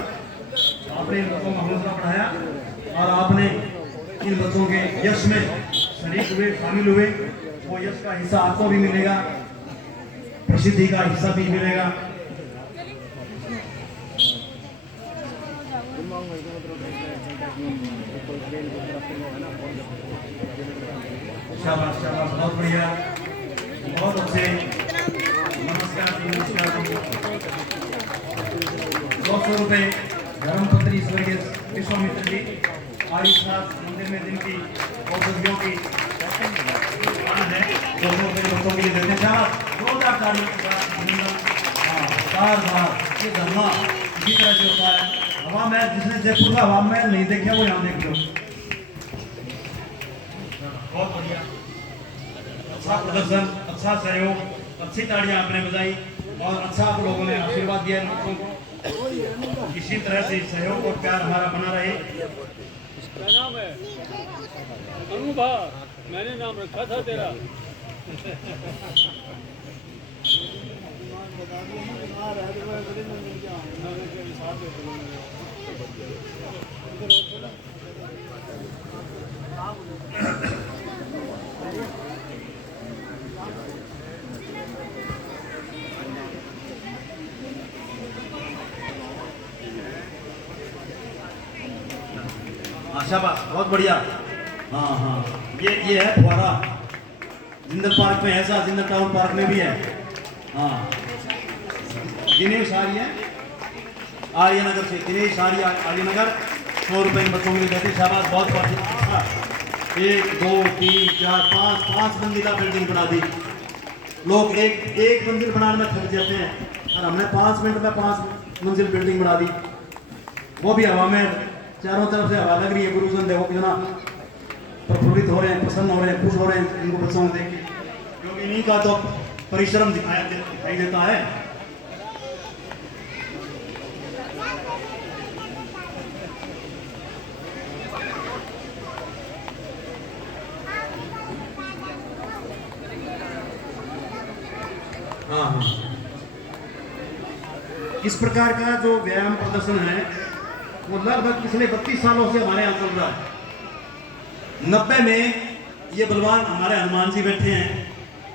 आपने इन बच्चों का हौसला बढ़ाया और आपने इन बच्चों के यश में शरीक हुए, शामिल हुए, वो यश का हिस्सा आपको भी मिलेगा, प्रसिद्धि का हिस्सा भी मिलेगा। शाबाश शाबाश, बहुत बढ़िया, बहुत अच्छे। नमस्कार जी, नमस्कार जी। 200 रुपए धर्मपत्नी स्वर्गीय विश्वामित्र जी, आयुष्नाथ मंदिर में जिनकी औषधियों की दुकान है, 200 रुपए बच्चों के लिए देते हैं। जोरदार तालियों के साथ ये धर्मा इसी तरह से होता है। हवा महल, जिसने जयपुर का हवा महल नहीं देखा वो यहाँ देख लो। बहुत बढ़िया, अच्छा प्रदर्शन, अच्छा सहयोग, अच्छी ताड़ियां आपने बजाई और अच्छा आप लोगों ने आशीर्वाद दिया इन बच्चों को। इसी तरह से सहयोग और प्यार हमारा बना रहे। क्या नाम है? अनुभा, मैंने नाम रखा था तेरा। शाबाश, बहुत बढ़िया। हाँ हाँ, ये है फुहारा। जिंदल पार्क में ऐसा, जिंदल टाउन पार्क में भी है। हाँ, दिनेश आर्य, आर्यनगर से दिनेश आर्य, आर्यनगर। 100 रुपये इन बच्चों के लिए देते। शाबाश, बहुत अच्छा। 1 2 3 4 5 मंजिला बिल्डिंग बना दी। लोग एक मंजिल बनाने में थक जाते हैं और हमने 5 मिनट में 5 मंजिल बिल्डिंग बना दी, वो भी हवा में। चारों तरफ से हवा लग रही है। गुरुजन देखो कितना प्रफुल्लित हो रहे हैं, प्रसन्न हो रहे हैं, खुश हो रहे हैं इनको बच्चों को देख के, क्योंकि इन्हीं का तो परिश्रम दिखाई देता है। हाँ हाँ, इस प्रकार का जो व्यायाम प्रदर्शन है वो लगभग पिछले 32 सालों से हमारे यहाँ चल रहा है। 90 में ये बलवान हमारे हनुमान जी बैठे हैं,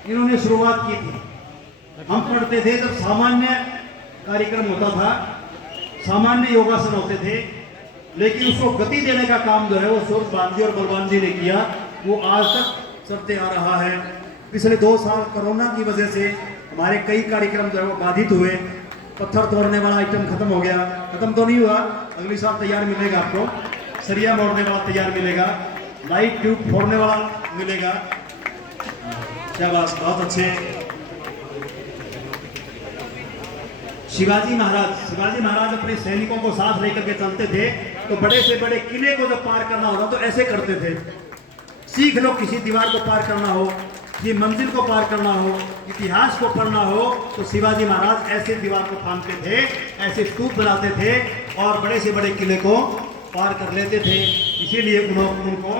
इन्होंने शुरुआत की थी। हम पढ़ते थे जब सामान्य कार्यक्रम होता था, सामान्य योगासन होते थे, लेकिन उसको गति देने का काम जो है वो सूरज जी और बलवान जी ने किया। वो आज तक चलते आ रहा है। पिछले 2 साल कोरोना की वजह से हमारे कई कार्यक्रम जो है वो बाधित हुए। पत्थर तोड़ने वाला आइटम खत्म हो गया, खत्म तो नहीं हुआ, अगली साल तैयार मिलेगा आपको। सरिया मोड़ने वाला तैयार मिलेगा, लाइट ट्यूब फोड़ने वाला मिलेगा। शाबाश, बहुत अच्छे। शिवाजी महाराज अपने सैनिकों को साथ लेकर के चलते थे, तो बड़े से बड़े किले को जब पार करना होता तो ऐसे करते थे। सीख लो, किसी दीवार को पार करना हो, ये मंजिल को पार करना हो, इतिहास को पढ़ना हो, तो शिवाजी महाराज ऐसे दीवार को फांदते थे, ऐसे स्तूप बनाते थे और बड़े से बड़े किले को पार कर लेते थे। इसीलिए उनको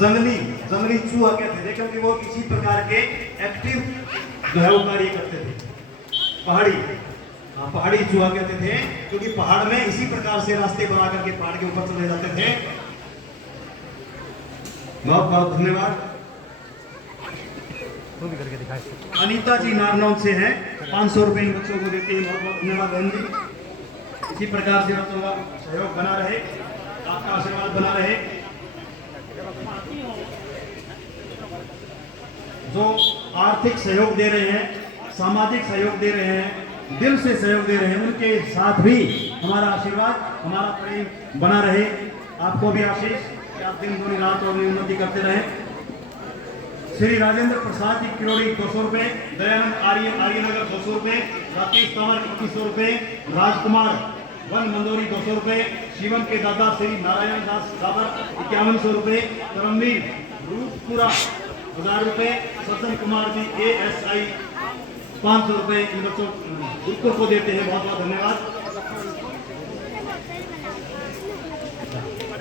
जंगली चूहा कहते थे, क्योंकि वो इसी प्रकार के एक्टिव जो है वो कार्य करते थे। पहाड़ी चूहा कहते थे, क्योंकि पहाड़ में इसी प्रकार से रास्ते बना करके पहाड़ के ऊपर चले जाते थे। बहुत बहुत धन्यवाद। अनीता जी नारनौल से हैं, 500 रुपये इन बच्चों को देते हैं। बहुत बहुत धन्यवाद बहन जी। इसी प्रकार से बच्चों का सहयोग बना रहे, आपका आशीर्वाद बना रहे। जो आर्थिक सहयोग दे रहे हैं, सामाजिक सहयोग दे रहे हैं, दिल से सहयोग दे रहे हैं, उनके साथ भी हमारा आशीर्वाद, हमारा प्रेम बना रहे। आपको भी आशीष कि आप दिन दूनी रात और उन्नति करते रहें। श्री राजेंद्र प्रसाद जी किरोड़ी 200 रुपये, दयानंद आर्यनगर 200 रुपये, राकेश तंवर 2100 रुपये, राजकुमार वन मंदोरी 200 रुपये, शिवम के दादा श्री नारायण दास साबर 5100 रुपये, करमवीर रूपपुरा 1000 रुपये, सज्जन कुमार जी ASI 500 रुपये इन बच्चों ग्रुपों को देते हैं। बहुत बहुत धन्यवाद।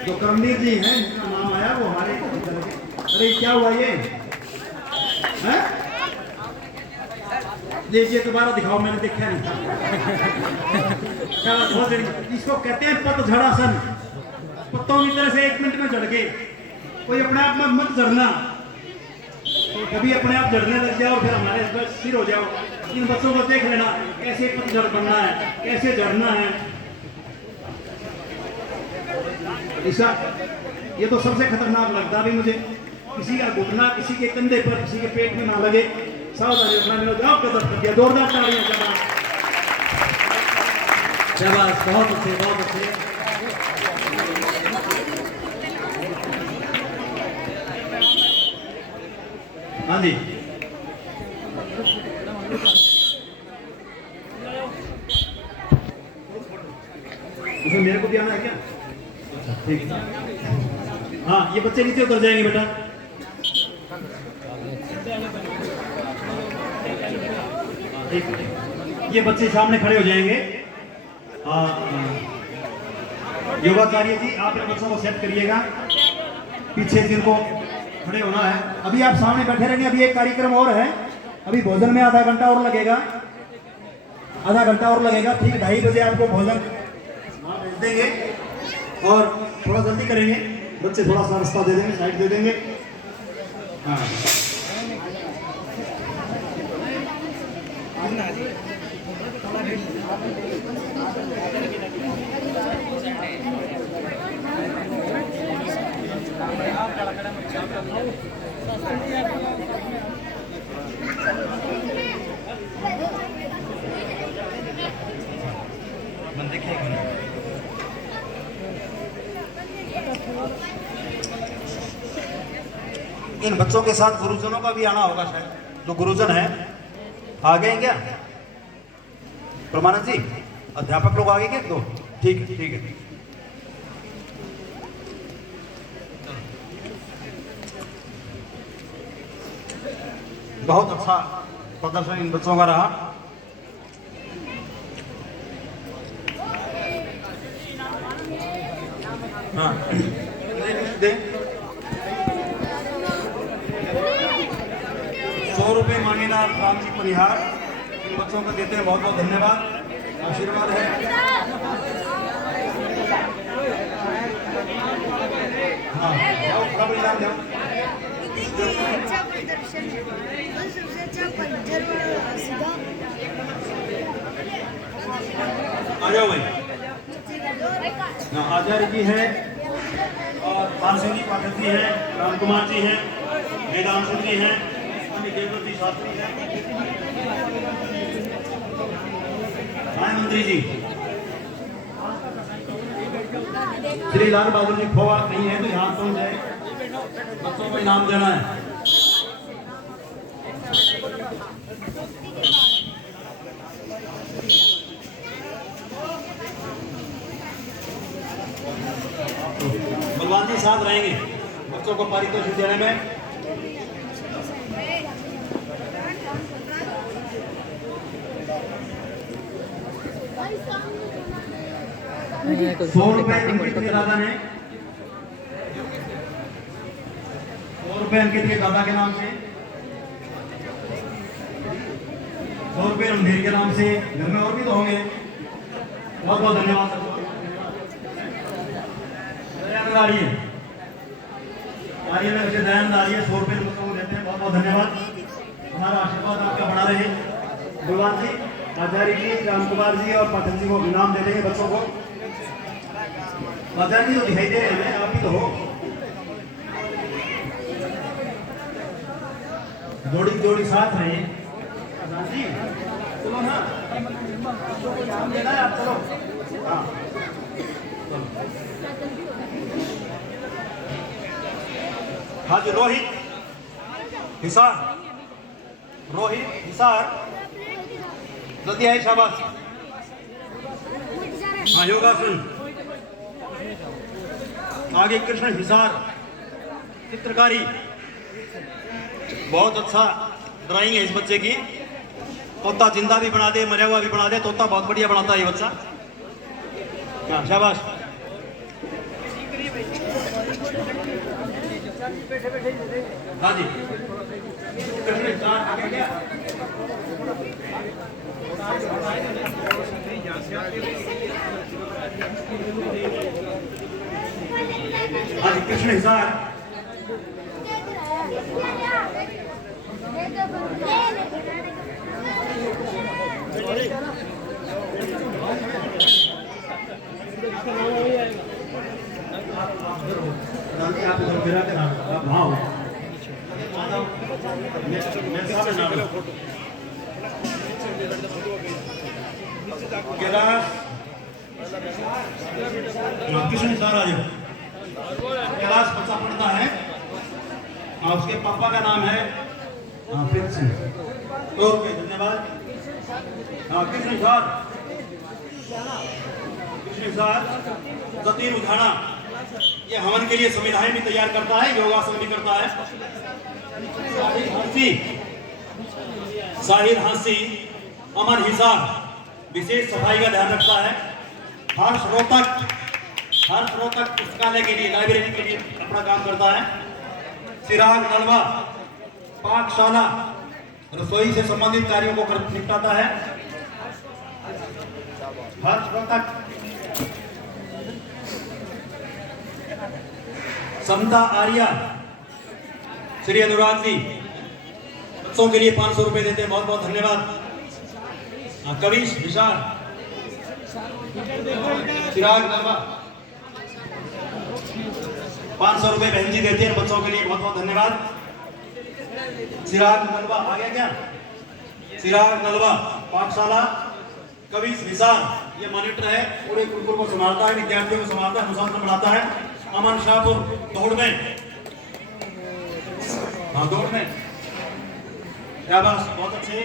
जो करमवीर जी हैं, जिनका नाम आया वो हमारे, अरे क्या हुआ ये ये दोबारा दिखाओ, मैंने देखा नहीं था। इसको कहते हैं पतझड़ासन। पत्तों की तरह से 1 मिनट में झड़ गए। कोई अपने आप में मत झड़ना, कभी अपने आप झड़ने लग जाओ फिर हमारे सिर हो जाओ। इन बच्चों को देख लेना कैसे पतझड़ बनना है, कैसे झड़ना है। ऐसा ये तो सबसे खतरनाक लगता भी मुझे। किसी का घुटना किसी के कंधे पर, किसी के पेट में ना लगे, सावधानी रखना। मेरा जवाब कदर कर दिया। जोरदार तालियां। शाबाश, बहुत अच्छे, बहुत अच्छे। हाँ जी, उसमें मेरे को भी आना है क्या? अच्छा ठीक है। हाँ ये बच्चे नीचे उतर जाएंगे बेटा। ठीक है, ये बच्चे सामने खड़े हो जाएंगे। योगाचार्य जी आप इन बच्चों को सेट करिएगा, पीछे जिनको खड़े होना है। अभी आप सामने बैठे रहेंगे, अभी एक कार्यक्रम और है, अभी भोजन में आधा घंटा और लगेगा, आधा घंटा और लगेगा। ठीक 2:30 बजे आपको भोजन वहाँ भेज देंगे और थोड़ा जल्दी करेंगे, बच्चे थोड़ा सा रास्ता दे देंगे, साइड दे देंगे। हाँ इन बच्चों के साथ गुरुजनों का भी आना होगा शायद, जो गुरुजन है आ गए क्या? प्रमानंद जी अध्यापक लोग आ गए क्या? दो ठीक है ठीक है। बहुत अच्छा प्रदर्शन इन बच्चों का रहा। हाँ दे 100 रुपये मांगेगा राम जी परिहार, इन बच्चों को देते हैं, बहुत बहुत धन्यवाद, आशीर्वाद है। हाँ जाओ बड़ा परिणाम जाओ। अच्छा प्रदर्शन है, सबसे अच्छा पंचर वाला सीधा। आ जाओ भाई। हाँ आचार्य जी हैं और पानसिंह जी पाठक जी हैं, राम कुमार जी हैं, वेदांशु जी हैं, स्वामी देवदत्त जी शास्त्री हैं, न्याय मंत्री जी श्री लाल बहादुर जी खोवार नहीं है तो यहाँ पहुंच जाए, बच्चों को इनाम देना है। बलवान जी साथ रहेंगे बच्चों को पारितोषिक देने में। ₹100 दादा ने 100 रुपए अंकित के दादा के नाम से, 100 रुपए रणधीर के नाम से। घर में और भी तो होंगे, बहुत बहुत धन्यवाद। आर्य में मुझे दयानंद आर्य 100 रुपये बच्चों को देते हैं, बहुत बहुत धन्यवाद। हमारा आशीर्वाद आपका बना रहे। भगवान जी आचार्य जी राम कुमार जी और पाठक जी को इनाम दे देंगे बच्चों को। आचार्य जी तो दिखाई दे रहे हैं, आप ही तो हो। जोड़ी जोड़ी साथ रहे जी, चलो ना इनाम देना है आप, चलो। हाँ हाँ जी रोहित हिसार, रोहित हिसार जल्दी आए, शाबाश। हाँ योगासन। आगे कृष्ण हिसार चित्रकारी, बहुत अच्छा ड्राइंग है इस बच्चे की। तोता जिंदा भी बना दे, मरा हुआ भी बना दे, तोता बहुत बढ़िया बनाता है ये बच्चा। हाँ शाबाश। हाँ जी कृष्ण हिसार आगे क्या? हाँ जी कृष्ण हिसार। आप उधर गिरा के आप वहाँ हो, कृष्ण हिसार आ जाओ। कैलाश बच्चा पढ़ता है, उसके पापा का नाम है प्रीत सिंह। 100 रुपये धन्यवाद। कृष्ण हिसार, कृष्ण कृष्ण हिसार, जतीन उधाना ये हवन के लिए संविधान भी तैयार करता है, योगासन भी करता है। साहिर हांसी अमन हिसार विशेष सफाई का ध्यान रखता है। हर्ष रोहतक पुस्तकालय के लिए, लाइब्रेरी के लिए अपना काम करता है। चिराग नलवा पाकशाला रसोई से संबंधित कार्यों को निपटाता है। हर्ष रोहतक समता आर्या श्री अनुराग जी बच्चों के लिए 500 रुपए देते हैं, बहुत बहुत धन्यवाद। कविश विशाल चिराग नलवा 500 रुपए बहन जी देते हैं बच्चों के लिए, बहुत बहुत धन्यवाद। चिराग नलवा आ गया क्या? चिराग नलवा पाठशाला कविश विशाल ये मॉनिटर है, पूरे गुरुकुल को संभालता है, विद्यार्थियों को संभालता है, अनुशासन बढ़ाता है। अमन शाहपुर दौड़ में, हाँ दौड़ में शाबाश, बहुत अच्छे।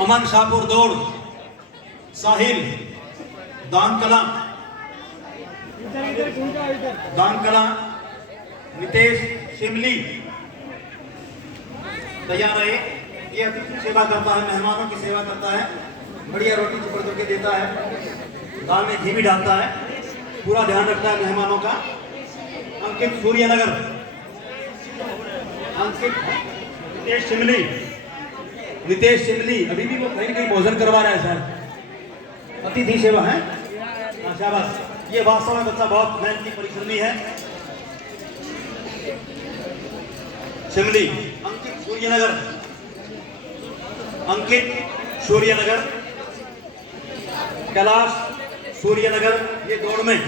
अमन शाहपुर दौड़। साहिल दानकला नितेश शिमली तैयार रहे। ये अतिथि सेवा करता है, मेहमानों की सेवा करता है, बढ़िया रोटी चुपड़ करके देता है, दाल में घी भी डालता है, पूरा ध्यान रखता है मेहमानों का। अंकित सूर्यनगर, अंकित नितेश शिमली अभी भी वो कहीं कहीं भोजन करवा रहा है सर, अतिथि सेवा है। शाबाश, ये वास्तव में बच्चा बहुत मेहनती परिश्रमी है। शिमली अंकित सूर्यनगर कैलाश सूर्यनगर ये दौड़ में।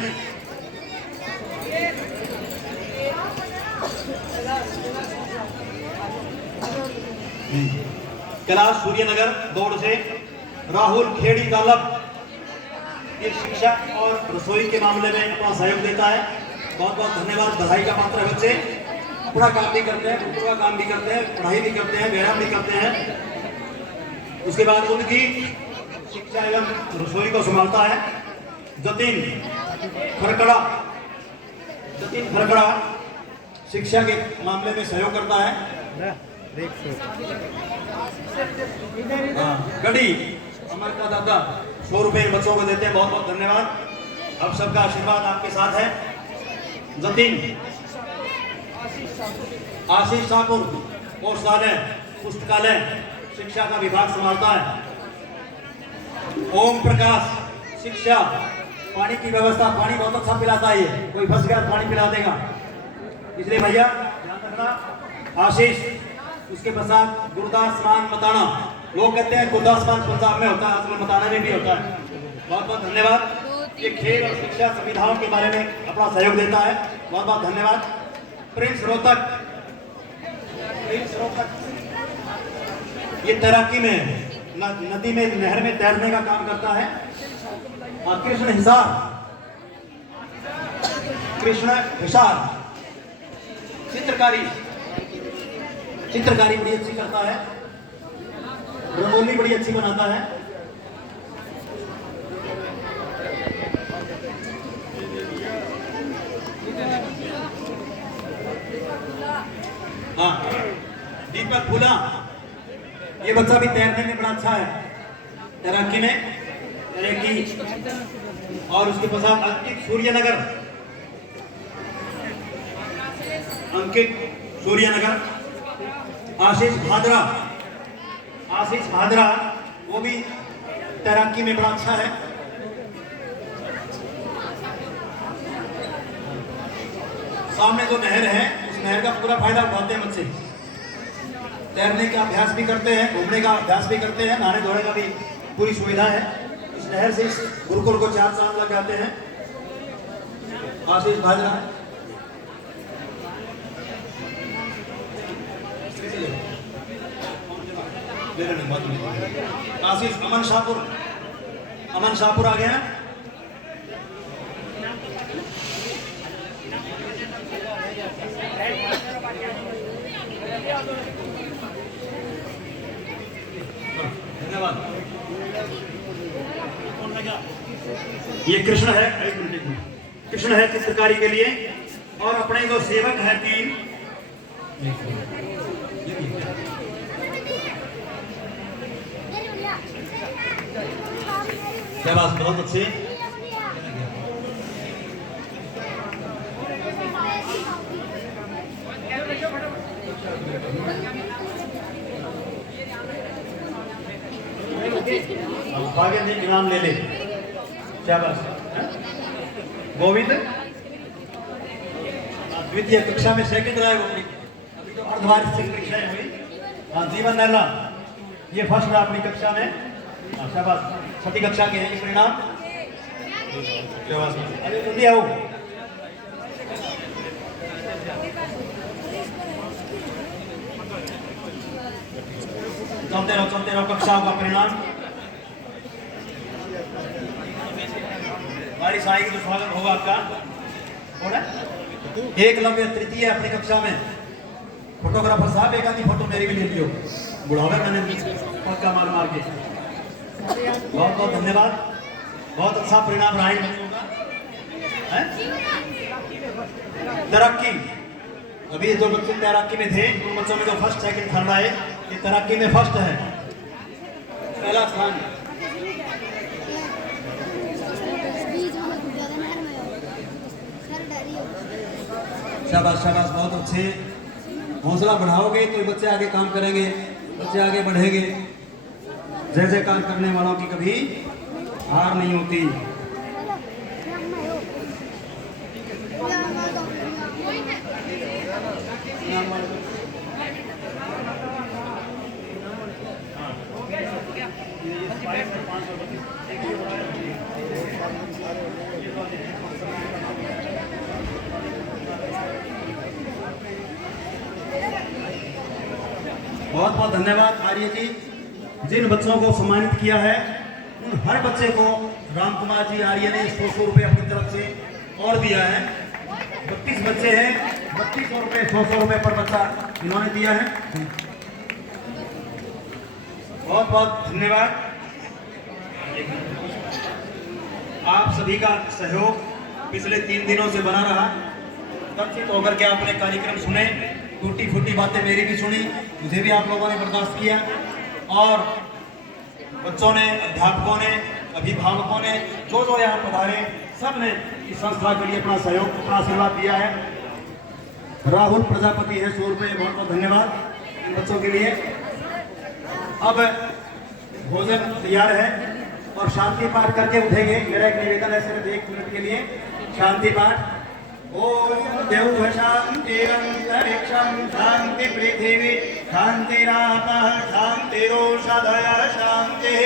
कैलाश सूर्यनगर दौड़ से। राहुल खेड़ी गालब ये शिक्षा और रसोई के मामले में अपना सहयोग देता है, बहुत बहुत धन्यवाद, बधाई का पात्र है। बच्चे अपना काम भी करते हैं, गुरुकुल का काम भी करते हैं, पढ़ाई भी करते हैं, व्यायाम भी करते हैं। उसके बाद उनकी शिक्षा एवं रसोई को संभालता है। जतीन खरकड़ा शिक्षा के मामले में सहयोग करता है। गढ़ी अमर का दादा 100 रुपए बच्चों को देते हैं, बहुत बहुत धन्यवाद। अब सबका आशीर्वाद आपके साथ है। जतीन आशीष शाहपुर कोषालय पुस्तकालय शिक्षा का विभाग संभालता है। ओम प्रकाश शिक्षा, पानी की व्यवस्था, पानी बहुत अच्छा पिलाता है, ये कोई फंस गया पानी पिला देगा, इसलिए भैया ध्यान रखना। आशीष, उसके पश्चात गुरदास मान मताना, लोग कहते हैं गुरदास मान पंजाब में होता है, असल मताना में भी होता है। बहुत बहुत धन्यवाद। ये खेल और शिक्षा सुविधाओं के बारे में अपना सहयोग देता है, बहुत बहुत धन्यवाद। प्रिंस रोहतक ये तैराकी में, नदी में, नहर में तैरने का काम करता है। और कृष्ण हिसार चित्रकारी बड़ी अच्छी करता है, रंगोली बड़ी अच्छी बनाता है। हाँ, दीपक फूला ये बच्चा भी तैरने में बड़ा अच्छा है, तैराकी में तैराकी। और उसके पश्चात अंकित सूर्यनगर। आशीष भादरा वो भी तैराकी में बड़ा अच्छा है। सामने जो नहर है उस नहर का पूरा फायदा उठाते हैं बच्चे, तैरने का अभ्यास भी करते हैं, घूमने का अभ्यास भी करते हैं, नहाने धोने का भी पूरी सुविधा है। इस नहर से इस गुरुकुल को 4 साल लग जाते हैं। आशीष भादरा आशीष अमन शाहपुर आ गया। धन्यवाद। ये कृष्ण है, कृष्ण है चित्रकारी के लिए। और अपने जो सेवक है 3, शाबाश, बहुत अच्छे। भाग्य ने इनाम ले ले, शाबाश। गोविंद द्वितीय कक्षा में सेकंड रहा है, वो अभी तो अर्धवार्षिक परीक्षाएं हुई। हाँ, जीवन नैला ये फर्स्ट रहा अपनी कक्षा में। हाँ, शाबाश, छठी कक्षा के हैं ये परिणाम। शाबाश, अरे जल्दी आओ। चलते रहो कक्षाओं का परिणाम। बारिश आएगी तो स्वागत होगा आपका। कौन है? एकलव्य तृतीय अपनी कक्षा में। फोटोग्राफर साहब एक आधी फोटो मेरी भी ले लियो, बुढ़ावे मैंने पक्का मार मार के। बहुत बहुत धन्यवाद, बहुत अच्छा परिणाम रहा इन बच्चों का। तैराकी, अभी जो बच्चे तैराकी में थे उन बच्चों में जो फर्स्ट सेकंड थर्ड आए, ये तैराकी में फर्स्ट है, पहला स्थान। शाबाश शाबाश, बहुत अच्छे। हौसला बढ़ाओगे तो बच्चे आगे काम करेंगे, बच्चे आगे बढ़ेंगे। जय जय काम करने वालों की कभी हार नहीं होती। बहुत बहुत धन्यवाद आर्य जी। जिन बच्चों को सम्मानित किया है उन हर बच्चे को राम कुमार जी आर्य ने 100 रुपये अपनी तरफ से और दिया है। 32 बच्चे हैं, 3200 रुपये 100 रुपये पर बच्चा इन्होंने दिया है। बहुत बहुत धन्यवाद। आप सभी का सहयोग पिछले 3 दिनों से बना रहा। तब होकर के आपने कार्यक्रम सुने, टूटी फूटी बातें मेरी भी सुनी, मुझे भी आप लोगों ने बर्दाश्त किया। और बच्चों ने, अध्यापकों ने, अभिभावकों ने, जो जो यहाँ पधारे, सब ने इस संस्था के लिए अपना सहयोग, अपना आशीर्वाद दिया है। राहुल प्रजापति है 100 रुपये, बहुत बहुत धन्यवाद इन बच्चों के लिए। अब भोजन तैयार है और शांति पाठ करके उठेंगे। मेरा एक निवेदन है सिर्फ 1 मिनट के लिए, शांति पाठ। ओम देव शांतिरंतरिक्षं शांति पृथिवी शांतिरापः शांतिरोषधयः शांतिः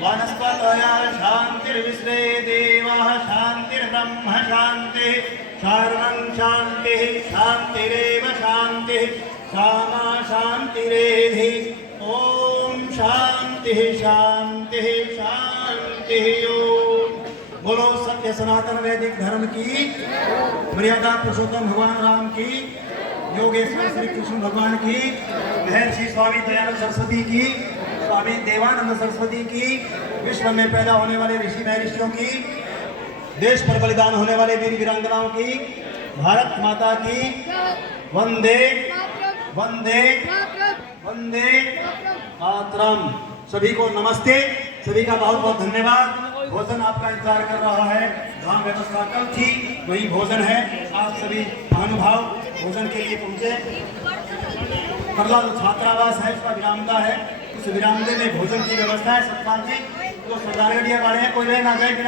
वनस्पतयः शांतिर्विश्वे देवाः शांतिर्ब्रह्म शांतिः सर्वं शांतिः शांतिरेव शांतिः सामा शांतिरेधि। ओम शांतिः शांतिः शांतिः। ओम बोलो सत्य सनातन वैदिक धर्म की, मर्यादा पुरुषोत्तम भगवान राम की, योगेश्वर श्री कृष्ण भगवान की, महर्षि स्वामी दयानंद सरस्वती की, स्वामी देवानंद सरस्वती की, विश्व में पैदा होने वाले ऋषि महर्षियों की, देश पर बलिदान होने वाले वीर वीरांगनाओं की, भारत माता की। वंदे वंदे वंदे मातरम। सभी को नमस्ते, सभी का बहुत बहुत धन्यवाद। भोजन आपका इंतजार कर रहा है। धाम व्यवस्था कल थी, वही भोजन है। आप सभी महानुभाव भोजन के लिए पहुंचे। परला जो छात्रावास है उसका विरामदा है, उस विरामदे में भोजन की व्यवस्था है। सतपाल जी तो सरदारगढ़िया वाले हैं, कोई रह ना जाए बिना